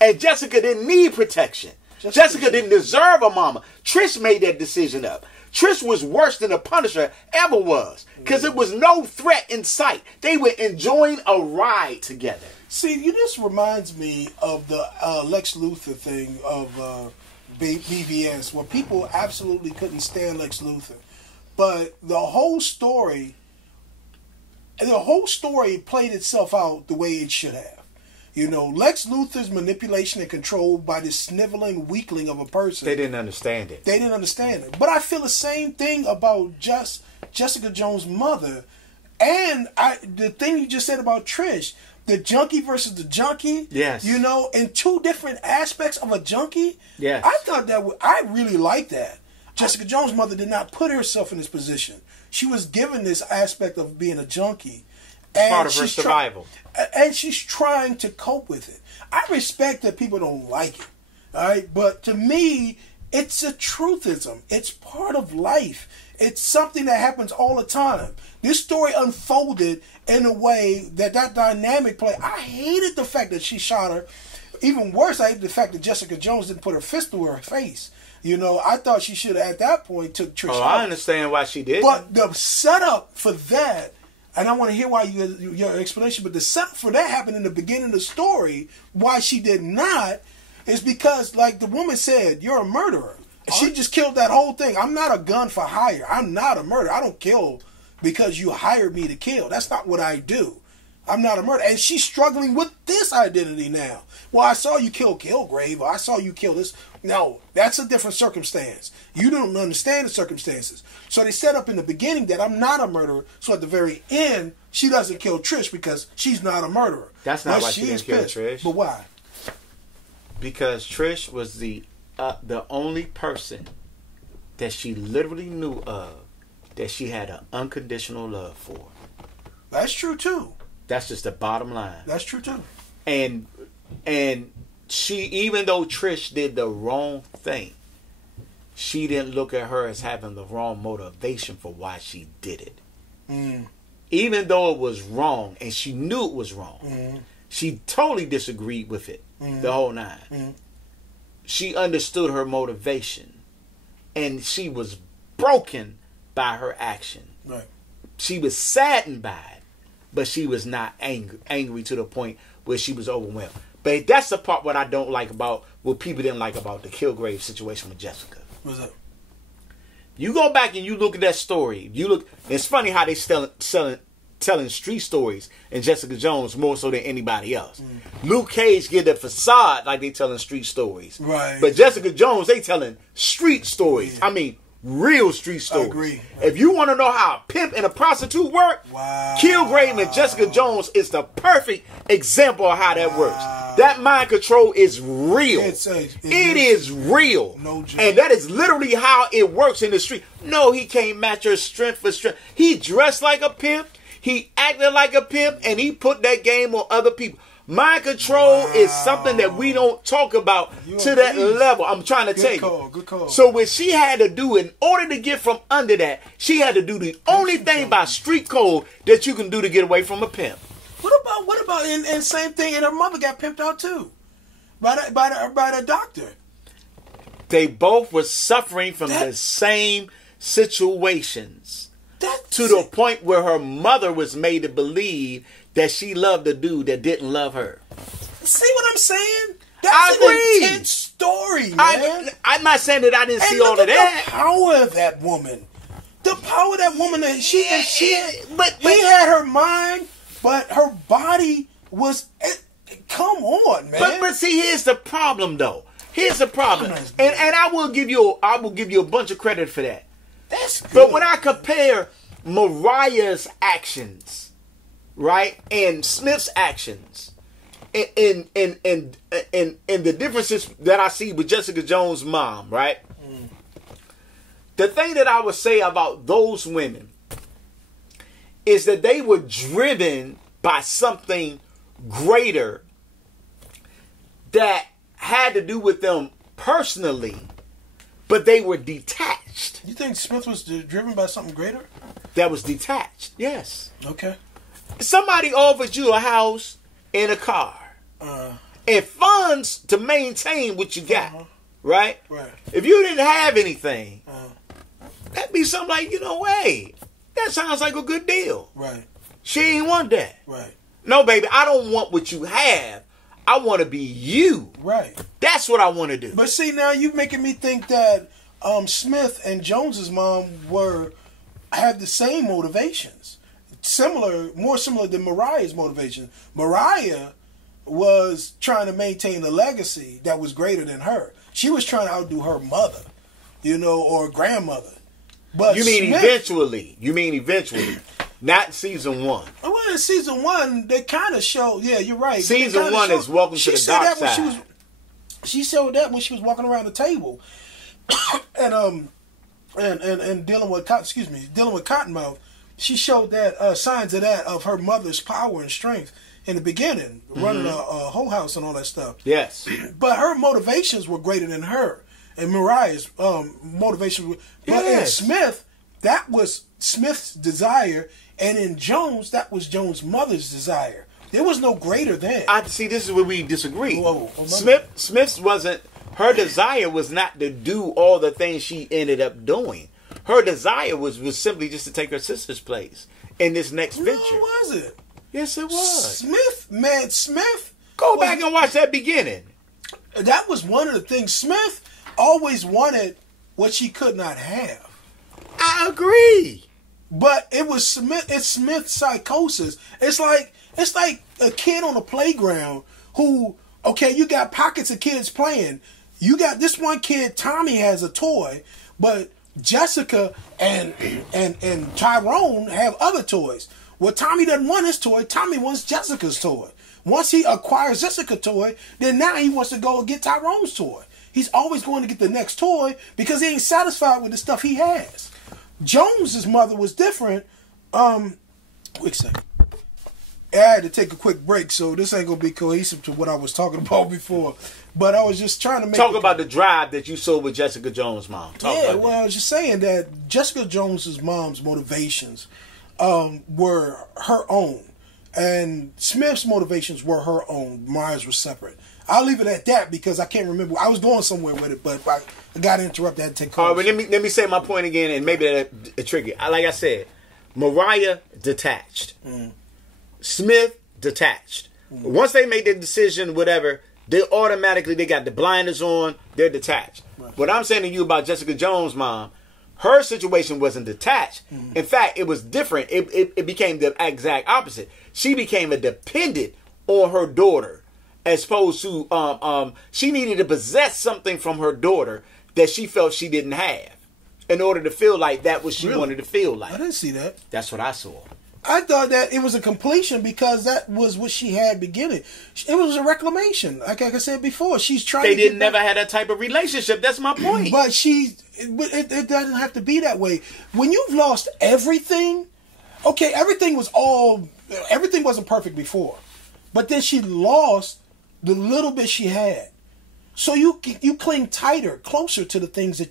And Jessica didn't need protection. Jessica didn't deserve a mama. Trish made that decision up. Trish was worse than the Punisher ever was. Because there was no threat in sight. They were enjoying a ride together. See, this reminds me of the Lex Luthor thing of BVS, where people absolutely couldn't stand Lex Luthor. But the whole story played itself out the way it should have. You know, Lex Luthor's manipulation and control by this sniveling weakling of a person. They didn't understand it. They didn't understand it. But I feel the same thing about Jessica Jones' mother. And the thing you just said about Trish, the junkie versus the junkie. Yes. You know, in two different aspects of a junkie. Yes. I thought I really liked that. Jessica Jones' mother did not put herself in this position. She was given this aspect of being a junkie. And part of her survival. And she's trying to cope with it. I respect that people don't like it. All right? But to me, it's a truthism. It's part of life. It's something that happens all the time. This story unfolded in a way that dynamic play. I hated the fact that she shot her. Even worse, I hated the fact that Jessica Jones didn't put her fist through her face. You know, I thought she should have, at that point, took Trish out. I understand why she did. But the setup for that... And I want to hear why your explanation, but the setup for that happened in the beginning of the story. Why she did not is because, like the woman said, you're a murderer. She just killed that whole thing. I'm not a gun for hire. I'm not a murderer. I don't kill because you hired me to kill. That's not what I do. I'm not a murderer. And she's struggling with this identity now. Well, I saw you kill Kilgrave, or I saw you kill this. No, that's a different circumstance. You don't understand the circumstances. So they set up in the beginning that I'm not a murderer. So at the very end, she doesn't kill Trish because she's not a murderer. That's not why she didn't kill Trish. But why? Because Trish was the only person that she literally knew of that she had an unconditional love for. That's true too. That's just the bottom line. That's true too. And she, even though Trish did the wrong thing, she didn't look at her as having the wrong motivation for why she did it. Even though it was wrong, and she knew it was wrong, she totally disagreed with it the whole nine. She understood her motivation, and she was broken by her action. Right. She was saddened by it, but she was not angry to the point where she was overwhelmed. But that's the part what I don't like about, what people didn't like about the Kilgrave situation with Jessica. What's that? You go back and you look at that story. You look. It's funny how they telling street stories in Jessica Jones more so than anybody else. Luke Cage get the facade like they telling street stories. Right. But Jessica Jones, they telling street stories. Yeah. I mean, real street stories. I agree. If you want to know how a pimp and a prostitute work, Kilgrave and Jessica Jones is the perfect example of how that works. That mind control is real. It is real. No joke. And that is literally how it works in the street. No, he can't match her strength for strength. He dressed like a pimp. He acted like a pimp. And he put that game on other people. Mind control is something that we don't talk about to that level. I'm trying to tell you. Good call. So what she had to do in order to get from under that, she had to do the only thing by street code that you can do to get away from a pimp. What about and same thing, and her mother got pimped out too by the doctor. They both were suffering from the same situations. To the point where her mother was made to believe that she loved a dude that didn't love her. See what I'm saying? That's an intense story, man. I'm not saying that I didn't see all of that. The power of that woman. The power of that woman. He had her mind, but her body was. Come on, man. But see, here's the problem, though. Here's the problem, and I will give you a bunch of credit for that. That's good. But when I compare Mariah's actions, right, and Smith's actions, in the differences that I see with Jessica Jones' mom, right? The thing that I would say about those women is that they were driven by something greater that had to do with them personally, but they were detached. You think Smith was driven by something greater? That was detached, yes. Okay. Somebody offered you a house and a car and funds to maintain what you got, right? Right. If you didn't have anything, that'd be something like, hey, that sounds like a good deal. Right. She ain't want that. Right. No, baby, I don't want what you have. I want to be you. Right. That's what I want to do. But see, now you're making me think that Smith and Jones's mom had the same motivations. More similar than Mariah's motivation. Mariah was trying to maintain a legacy that was greater than her. She was trying to outdo her mother, or grandmother. But You mean eventually. Not season 1. Well, in season 1, they kind of showed. Yeah, you're right. Season 1 is Welcome to the Dark Side. She showed that when she was walking around the table, and dealing with Cottonmouth. She showed that signs of her mother's power and strength in the beginning, running a whole house and all that stuff. Yes, but her motivations were greater than her, and Mariah's motivations. But in Smith, that was Smith's desire. And in Jones, that was Jones' mother's desire. There was no greater than. I see. This is where we disagree. Whoa. Smith's wasn't. Her desire was not to do all the things she ended up doing. Her desire was simply just to take her sister's place in this next venture. No, was it? Yes, it was. Smith. Go back and watch that beginning. That was one of the things. Smith always wanted what she could not have. I agree. But it was Smith. It's Smith's psychosis. It's like a kid on a playground who, you got pockets of kids playing. You got this one kid, Tommy, has a toy, but Jessica and Tyrone have other toys. Well, Tommy doesn't want his toy. Tommy wants Jessica's toy. Once he acquires Jessica's toy, then now he wants to go and get Tyrone's toy. He's always going to get the next toy because he ain't satisfied with the stuff he has. Jones's mother was different. Quick second. I had to take a quick break, so this ain't gonna be cohesive to what I was talking about before. But I was just trying to make talk about the drive that you saw with Jessica Jones' mom. I was just saying that Jessica Jones's mom's motivations were her own, and Smith's motivations were her own. Mariah's were separate. I'll leave it at that because I can't remember. I was going somewhere with it, but I got interrupted. I had to take calls. All right, but let me say my point again, and maybe that tricky. Like I said, Mariah detached, Smith detached. Once they made the decision, whatever, they got the blinders on. They're detached. Right. What I'm saying to you about Jessica Jones' mom, her situation wasn't detached. In fact, it was different. It became the exact opposite. She became a dependent on her daughter. As opposed to, she needed to possess something from her daughter that she felt she didn't have in order to feel like that was she wanted to feel like. I didn't see that. That's what I saw. I thought that it was a completion because that was what she had beginning. It was a reclamation. Like I said before, she's trying They didn't never had that type of relationship. That's my point. But it doesn't have to be that way. When you've lost everything, everything wasn't perfect before. But then she lost the little bit she had. So you cling tighter, closer to the things that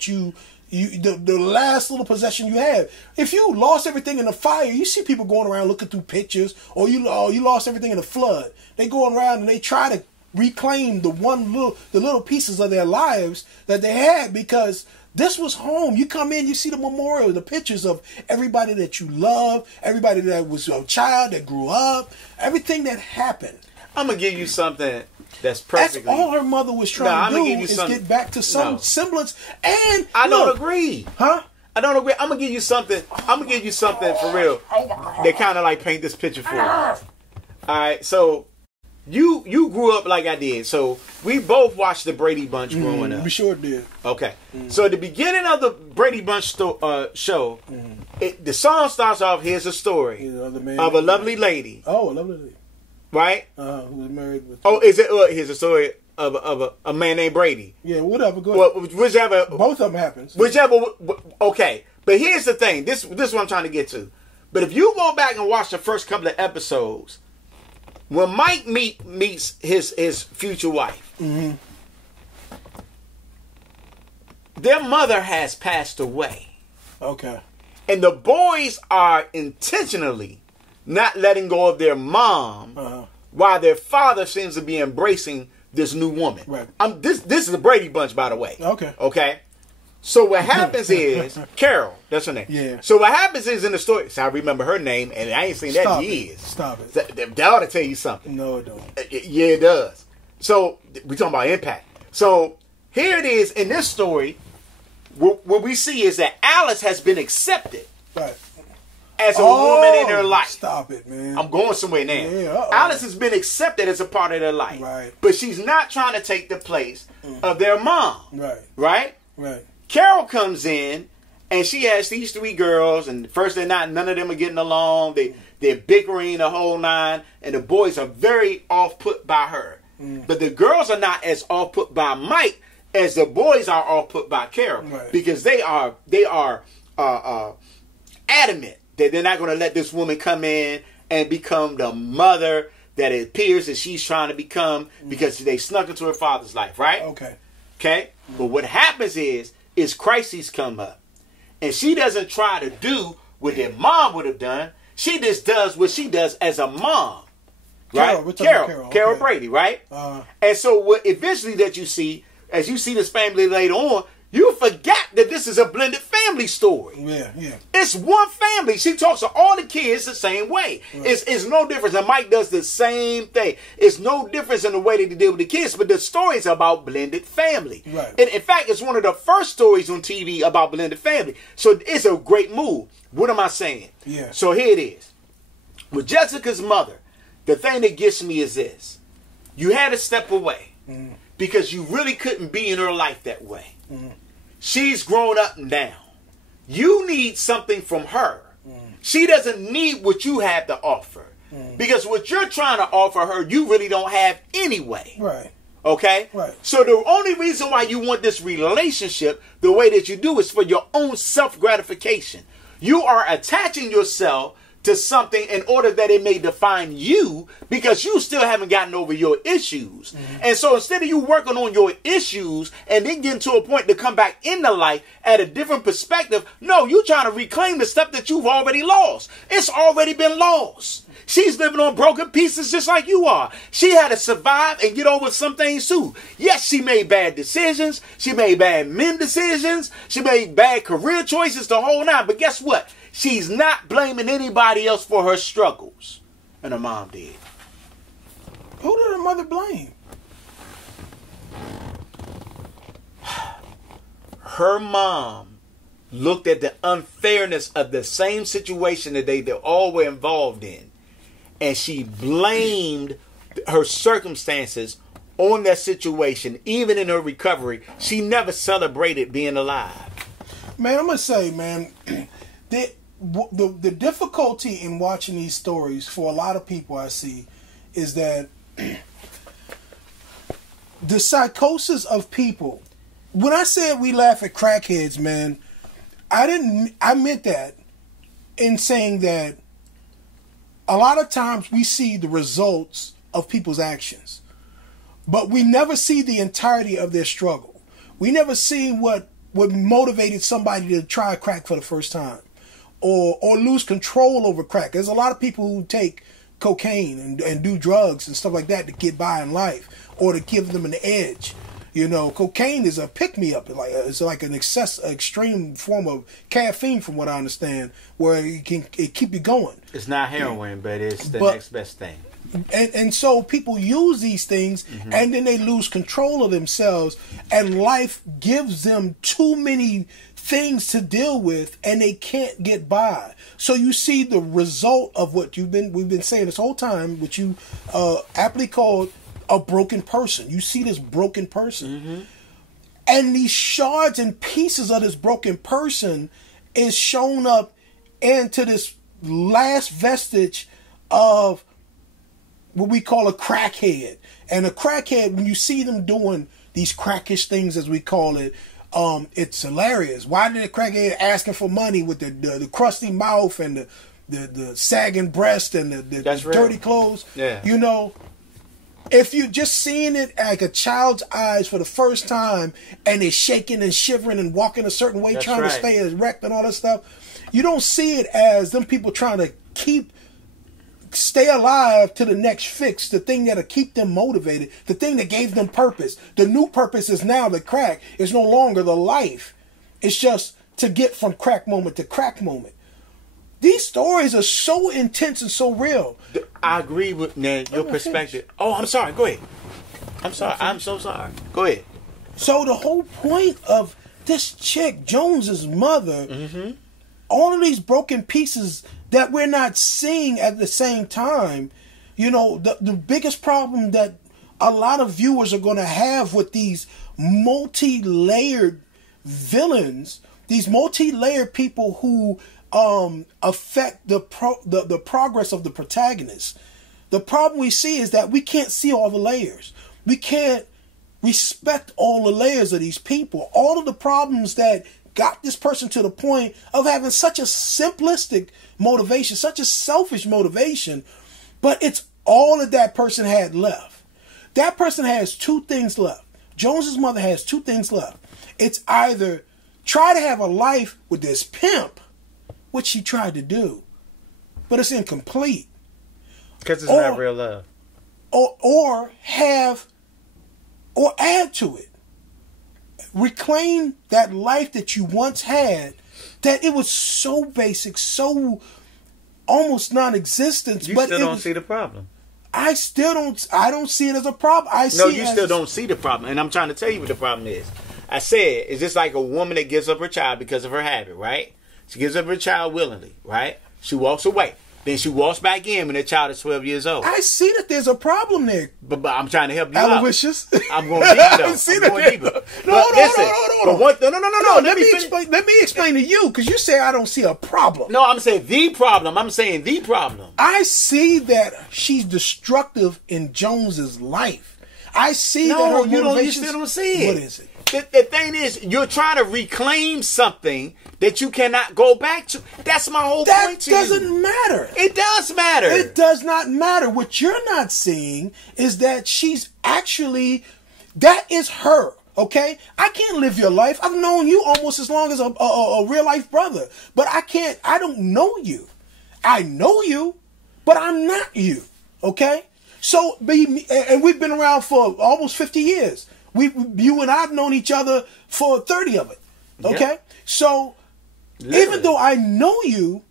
the last little possession you have. If you lost everything in the fire, you see people going around looking through pictures, or you lost everything in the flood. They go around and they try to reclaim the little pieces of their lives that they had because this was home. You come in, you see the memorial, the pictures of everybody that you love, everybody that was a child that grew up, everything that happened. I'm gonna give you something that's perfectly. That's all her mother was trying to do is get back to some semblance. And I don't agree. Huh? I don't agree. I'm gonna give you something. I'm gonna give you something for real. They kind of like paint this picture for you. All right, so you grew up like I did. So we both watched the Brady Bunch growing up. We sure did. Okay. So at the beginning of the Brady Bunch show, the song starts off. Here's a story of a lovely lady. Oh, a lovely lady. right? Who was married with... Oh, is it? Here's a story of a man named Brady. Yeah, whatever. Go ahead. Well, whichever. Both of them happens. Whichever. Okay, but here's the thing. This is what I'm trying to get to. But if you go back and watch the first couple of episodes, when Mike meets his future wife, mm-hmm. their mother has passed away. Okay. And the boys are intentionally not letting go of their mom while their father seems to be embracing this new woman. Right. This is the Brady Bunch, by the way. Okay. Okay. So what happens is Carol, that's her name. Yeah. So what happens is in the story, so I remember her name, and I ain't seen that in years. Stop it. That ought to tell you something. No, it don't. Yeah, it does. So we talking about impact. So here it is in this story. What we see is that Alice has been accepted as a woman in her life. Stop it, man. I'm going somewhere now. Yeah, Alice has been accepted as a part of their life. Right. But she's not trying to take the place of their mom. Right. Right? Right. Carol comes in and she has these three girls, and first none of them are getting along. They're bickering the whole nine, and the boys are very off-put by her. But the girls are not as off-put by Mike as the boys are off-put by Carol, because they are adamant that they're not going to let this woman come in and become the mother that it appears that she's trying to become, because they snuck into her father's life, right? Okay. But what happens is crises come up, and she doesn't try to do what their mom would have done. She just does what she does as a mom, right? Carol Brady, right? And so what eventually that you see, as you see this family later on, you forget that this is a blended family story. Yeah. It's one family. She talks to all the kids the same way. Right. It's no difference. And Mike does the same thing. It's no difference in the way that they deal with the kids, but the story is about blended family. Right. And in fact, it's one of the first stories on TV about blended family. So it's a great move. What am I saying? Yeah. So here it is. With Jessica's mother, the thing that gets me is this. You had to step away. Because you really couldn't be in her life that way. She's grown up now. You need something from her. She doesn't need what you have to offer. Because what you're trying to offer her, you really don't have anyway. Right. Okay? Right. So the only reason why you want this relationship the way that you do is for your own self-gratification. You are attaching yourself to something in order that it may define you, because you still haven't gotten over your issues. And so instead of you working on your issues and then getting to a point to come back into life at a different perspective, no, you're trying to reclaim the stuff that you've already lost. It's already been lost. She's living on broken pieces just like you are. She had to survive and get over some things too. Yes, she made bad decisions. She made bad men decisions. She made bad career choices the whole nine. But guess what? She's not blaming anybody else for her struggles. And her mom did. Who did her mother blame? Her mom looked at the unfairness of the same situation that they all were involved in. And she blamed her circumstances on that situation. Even in her recovery, she never celebrated being alive. Man, I'm going to say, man, the difficulty in watching these stories for a lot of people I see is that the psychosis of people. When I said we laugh at crackheads, man, I meant that in saying that a lot of times we see the results of people's actions, but we never see the entirety of their struggle. We never see what motivated somebody to try crack for the first time, or lose control over crack. There's a lot of people who take cocaine and do drugs and stuff like that to get by in life, or to give them an edge. You know, cocaine is a pick-me-up. It's like an extreme form of caffeine, from what I understand, where it keep you going. It's not heroin, but it's the next best thing. And so people use these things, and then they lose control of themselves, and life gives them too many things to deal with, and they can't get by. So you see the result of what we've been saying this whole time, which you aptly called a broken person. You see this broken person, and these shards and pieces of this broken person is shown up into this last vestige of what we call a crackhead. And a crackhead, when you see them doing these crackish things, as we call it, it's hilarious. Why did a crackhead asking for money with the crusty mouth and the sagging breast and the dirty clothes? Yeah. You know, if you're just seeing it like a child's eyes for the first time and they're shaking and shivering and walking a certain way, trying to stay erect and all that stuff, you don't see it as them people trying to stay alive to the next fix, the thing that'll keep them motivated, the thing that gave them purpose. The new purpose is now the crack. It's no longer the life. It's just to get from crack moment to crack moment. These stories are so intense and so real. I agree with your perspective. Oh, I'm sorry. Go ahead. I'm sorry. I'm so sorry. Go ahead. So the whole point of this chick, Jones's mother, all of these broken pieces that we're not seeing at the same time, you know, the biggest problem that a lot of viewers are going to have with these multi-layered villains, these multi-layered people who affect the progress of the protagonist. The problem we see is that we can't see all the layers. We can't respect all the layers of these people. All of the problems that got this person to the point of having such a simplistic motivation, such a selfish motivation, but it's all that person had left. That person has two things left. Jones's mother has two things left. It's either try to have a life with this pimp, which she tried to do, but it's incomplete. Because it's not real love. Or add to it. Reclaim that life that you once had, that it was so basic, so almost non-existent. You still don't see the problem. I don't see it as a problem. You still don't see the problem. And I'm trying to tell you what the problem is. I said, it's just like a woman that gives up her child because of her habit, right? She gives up her child willingly, right? She walks away. Then she walks back in when the child is 12 years old. I see that there's a problem there. But I'm trying to help you Aloysius. out. I'm going deep, though. I see that. No. Let me explain to you, because you say I don't see a problem. No, I'm saying the problem. I see that she's destructive in Jones's life. I see that her motivation. You still don't see it. What is it? The thing is, you're trying to reclaim something that you cannot go back to. That's my whole point to you. That doesn't matter. It does matter. It does not matter. What you're not seeing is that she's actually, that is her, okay? I can't live your life. I've known you almost as long as a real life brother. But I don't know you. I know you, but I'm not you, okay? So, and we've been around for almost 50 years. You and I have known each other for 30 of it. Okay? Yep. So, even though I know you,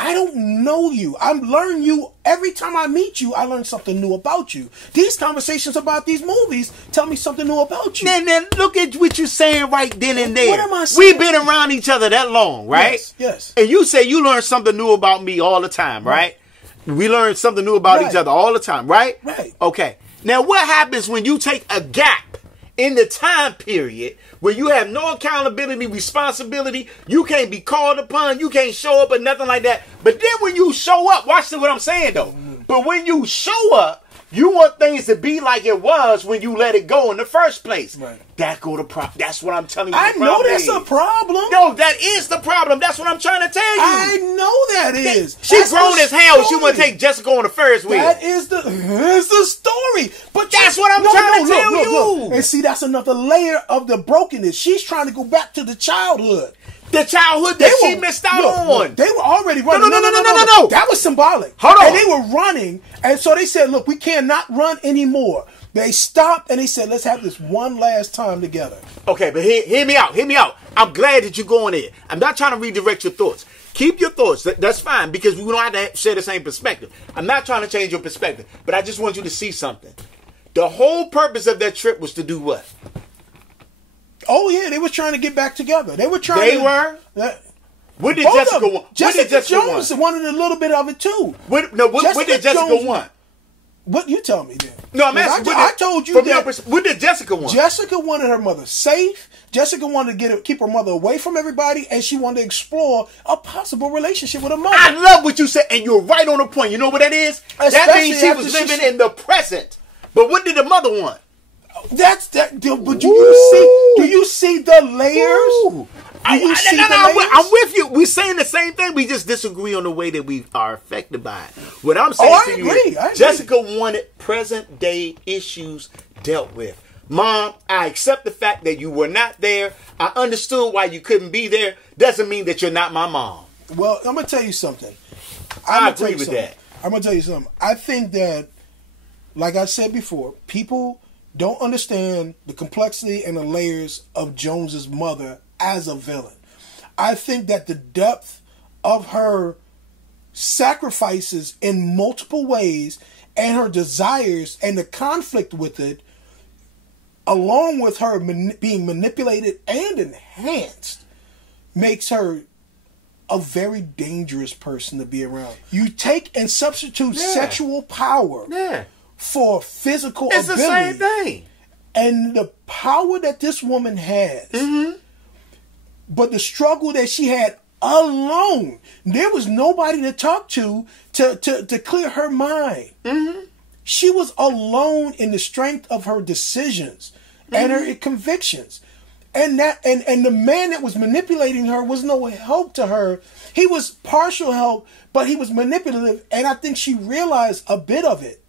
I don't know you. I'm learning you. Every time I meet you, I learn something new about you. These conversations about these movies tell me something new about you. Then look at what you're saying right then and there. What am I saying? We've been around each other that long, right? Yes. And you say you learn something new about me all the time, right? We learn something new about each other all the time, right? Right. Okay. Now, what happens when you take a gap in the time period where you have no accountability, responsibility, you can't be called upon, you can't show up or nothing like that. But then when you show up, watch what I'm saying though. But when you show up, you want things to be like it was when you let it go in the first place. Right. That go to problem. That's what I'm telling you. I know that's a problem. No, that is the problem. That's what I'm trying to tell you. I know that is. She's grown as hell. She want to take Jessica on the Ferris wheel. That is the story. But that's what I'm trying to tell you. And see, that's another layer of the brokenness. She's trying to go back to the childhood. The childhood that she missed out on. They were already running. No. That was symbolic. Hold on. And they were running. And so they said, look, we cannot run anymore. They stopped and they said, let's have this one last time together. Okay, but hear me out. Hear me out. I'm glad that you're going there. I'm not trying to redirect your thoughts. Keep your thoughts. That's fine, because we don't have to share the same perspective. I'm not trying to change your perspective, but I just want you to see something. The whole purpose of that trip was to do what? Oh, yeah, they were trying to get back together. They were trying They were? What did Jessica want? Jessica Jones wanted a little bit of it, too. What did Jessica want? What you tell me then? No, I'm asking. I told you that. What did Jessica want? Jessica wanted her mother safe. Jessica wanted to keep her mother away from everybody, and she wanted to explore a possible relationship with her mother. I love what you said, and you're right on the point. You know what that is? That means she was living in the present. But what did the mother want? That's that. But do you see the layers? I'm with you. We're saying the same thing. We just disagree on the way that we are affected by it. What I'm saying to you is, Jessica wanted present day issues dealt with. Mom, I accept the fact that you were not there. I understood why you couldn't be there. Doesn't mean that you're not my mom. Well, I'm gonna tell you something. I agree with that. I'm gonna tell you something. I think that, like I said before, people don't understand the complexity and the layers of Jones's mother as a villain. I think that the depth of her sacrifices in multiple ways and her desires and the conflict with it, along with her being manipulated and enhanced, makes her a very dangerous person to be around. You take and substitute sexual power for physical ability. It's the same thing. And the power that this woman has, but the struggle that she had alone, there was nobody to talk to clear her mind. She was alone in the strength of her decisions and her convictions. And the man that was manipulating her was no help to her. He was partial help, but he was manipulative, and I think she realized a bit of it.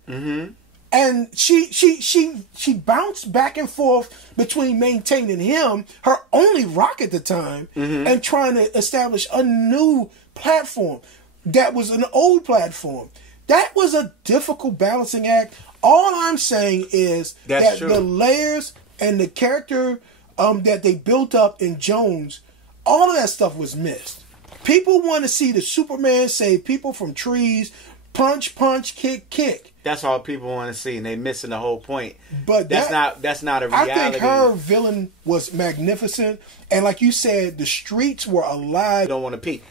And she bounced back and forth between maintaining him, her only rock at the time, and trying to establish a new platform that was an old platform. That was a difficult balancing act. All I'm saying is that the layers and the character that they built up in Jones, all of that stuff was missed. People want to see the Superman save people from trees, punch, kick, kick. That's all people want to see, and they're missing the whole point. But that's not a reality. I think her villain was magnificent, and like you said, the streets were alive. Don't want to peek.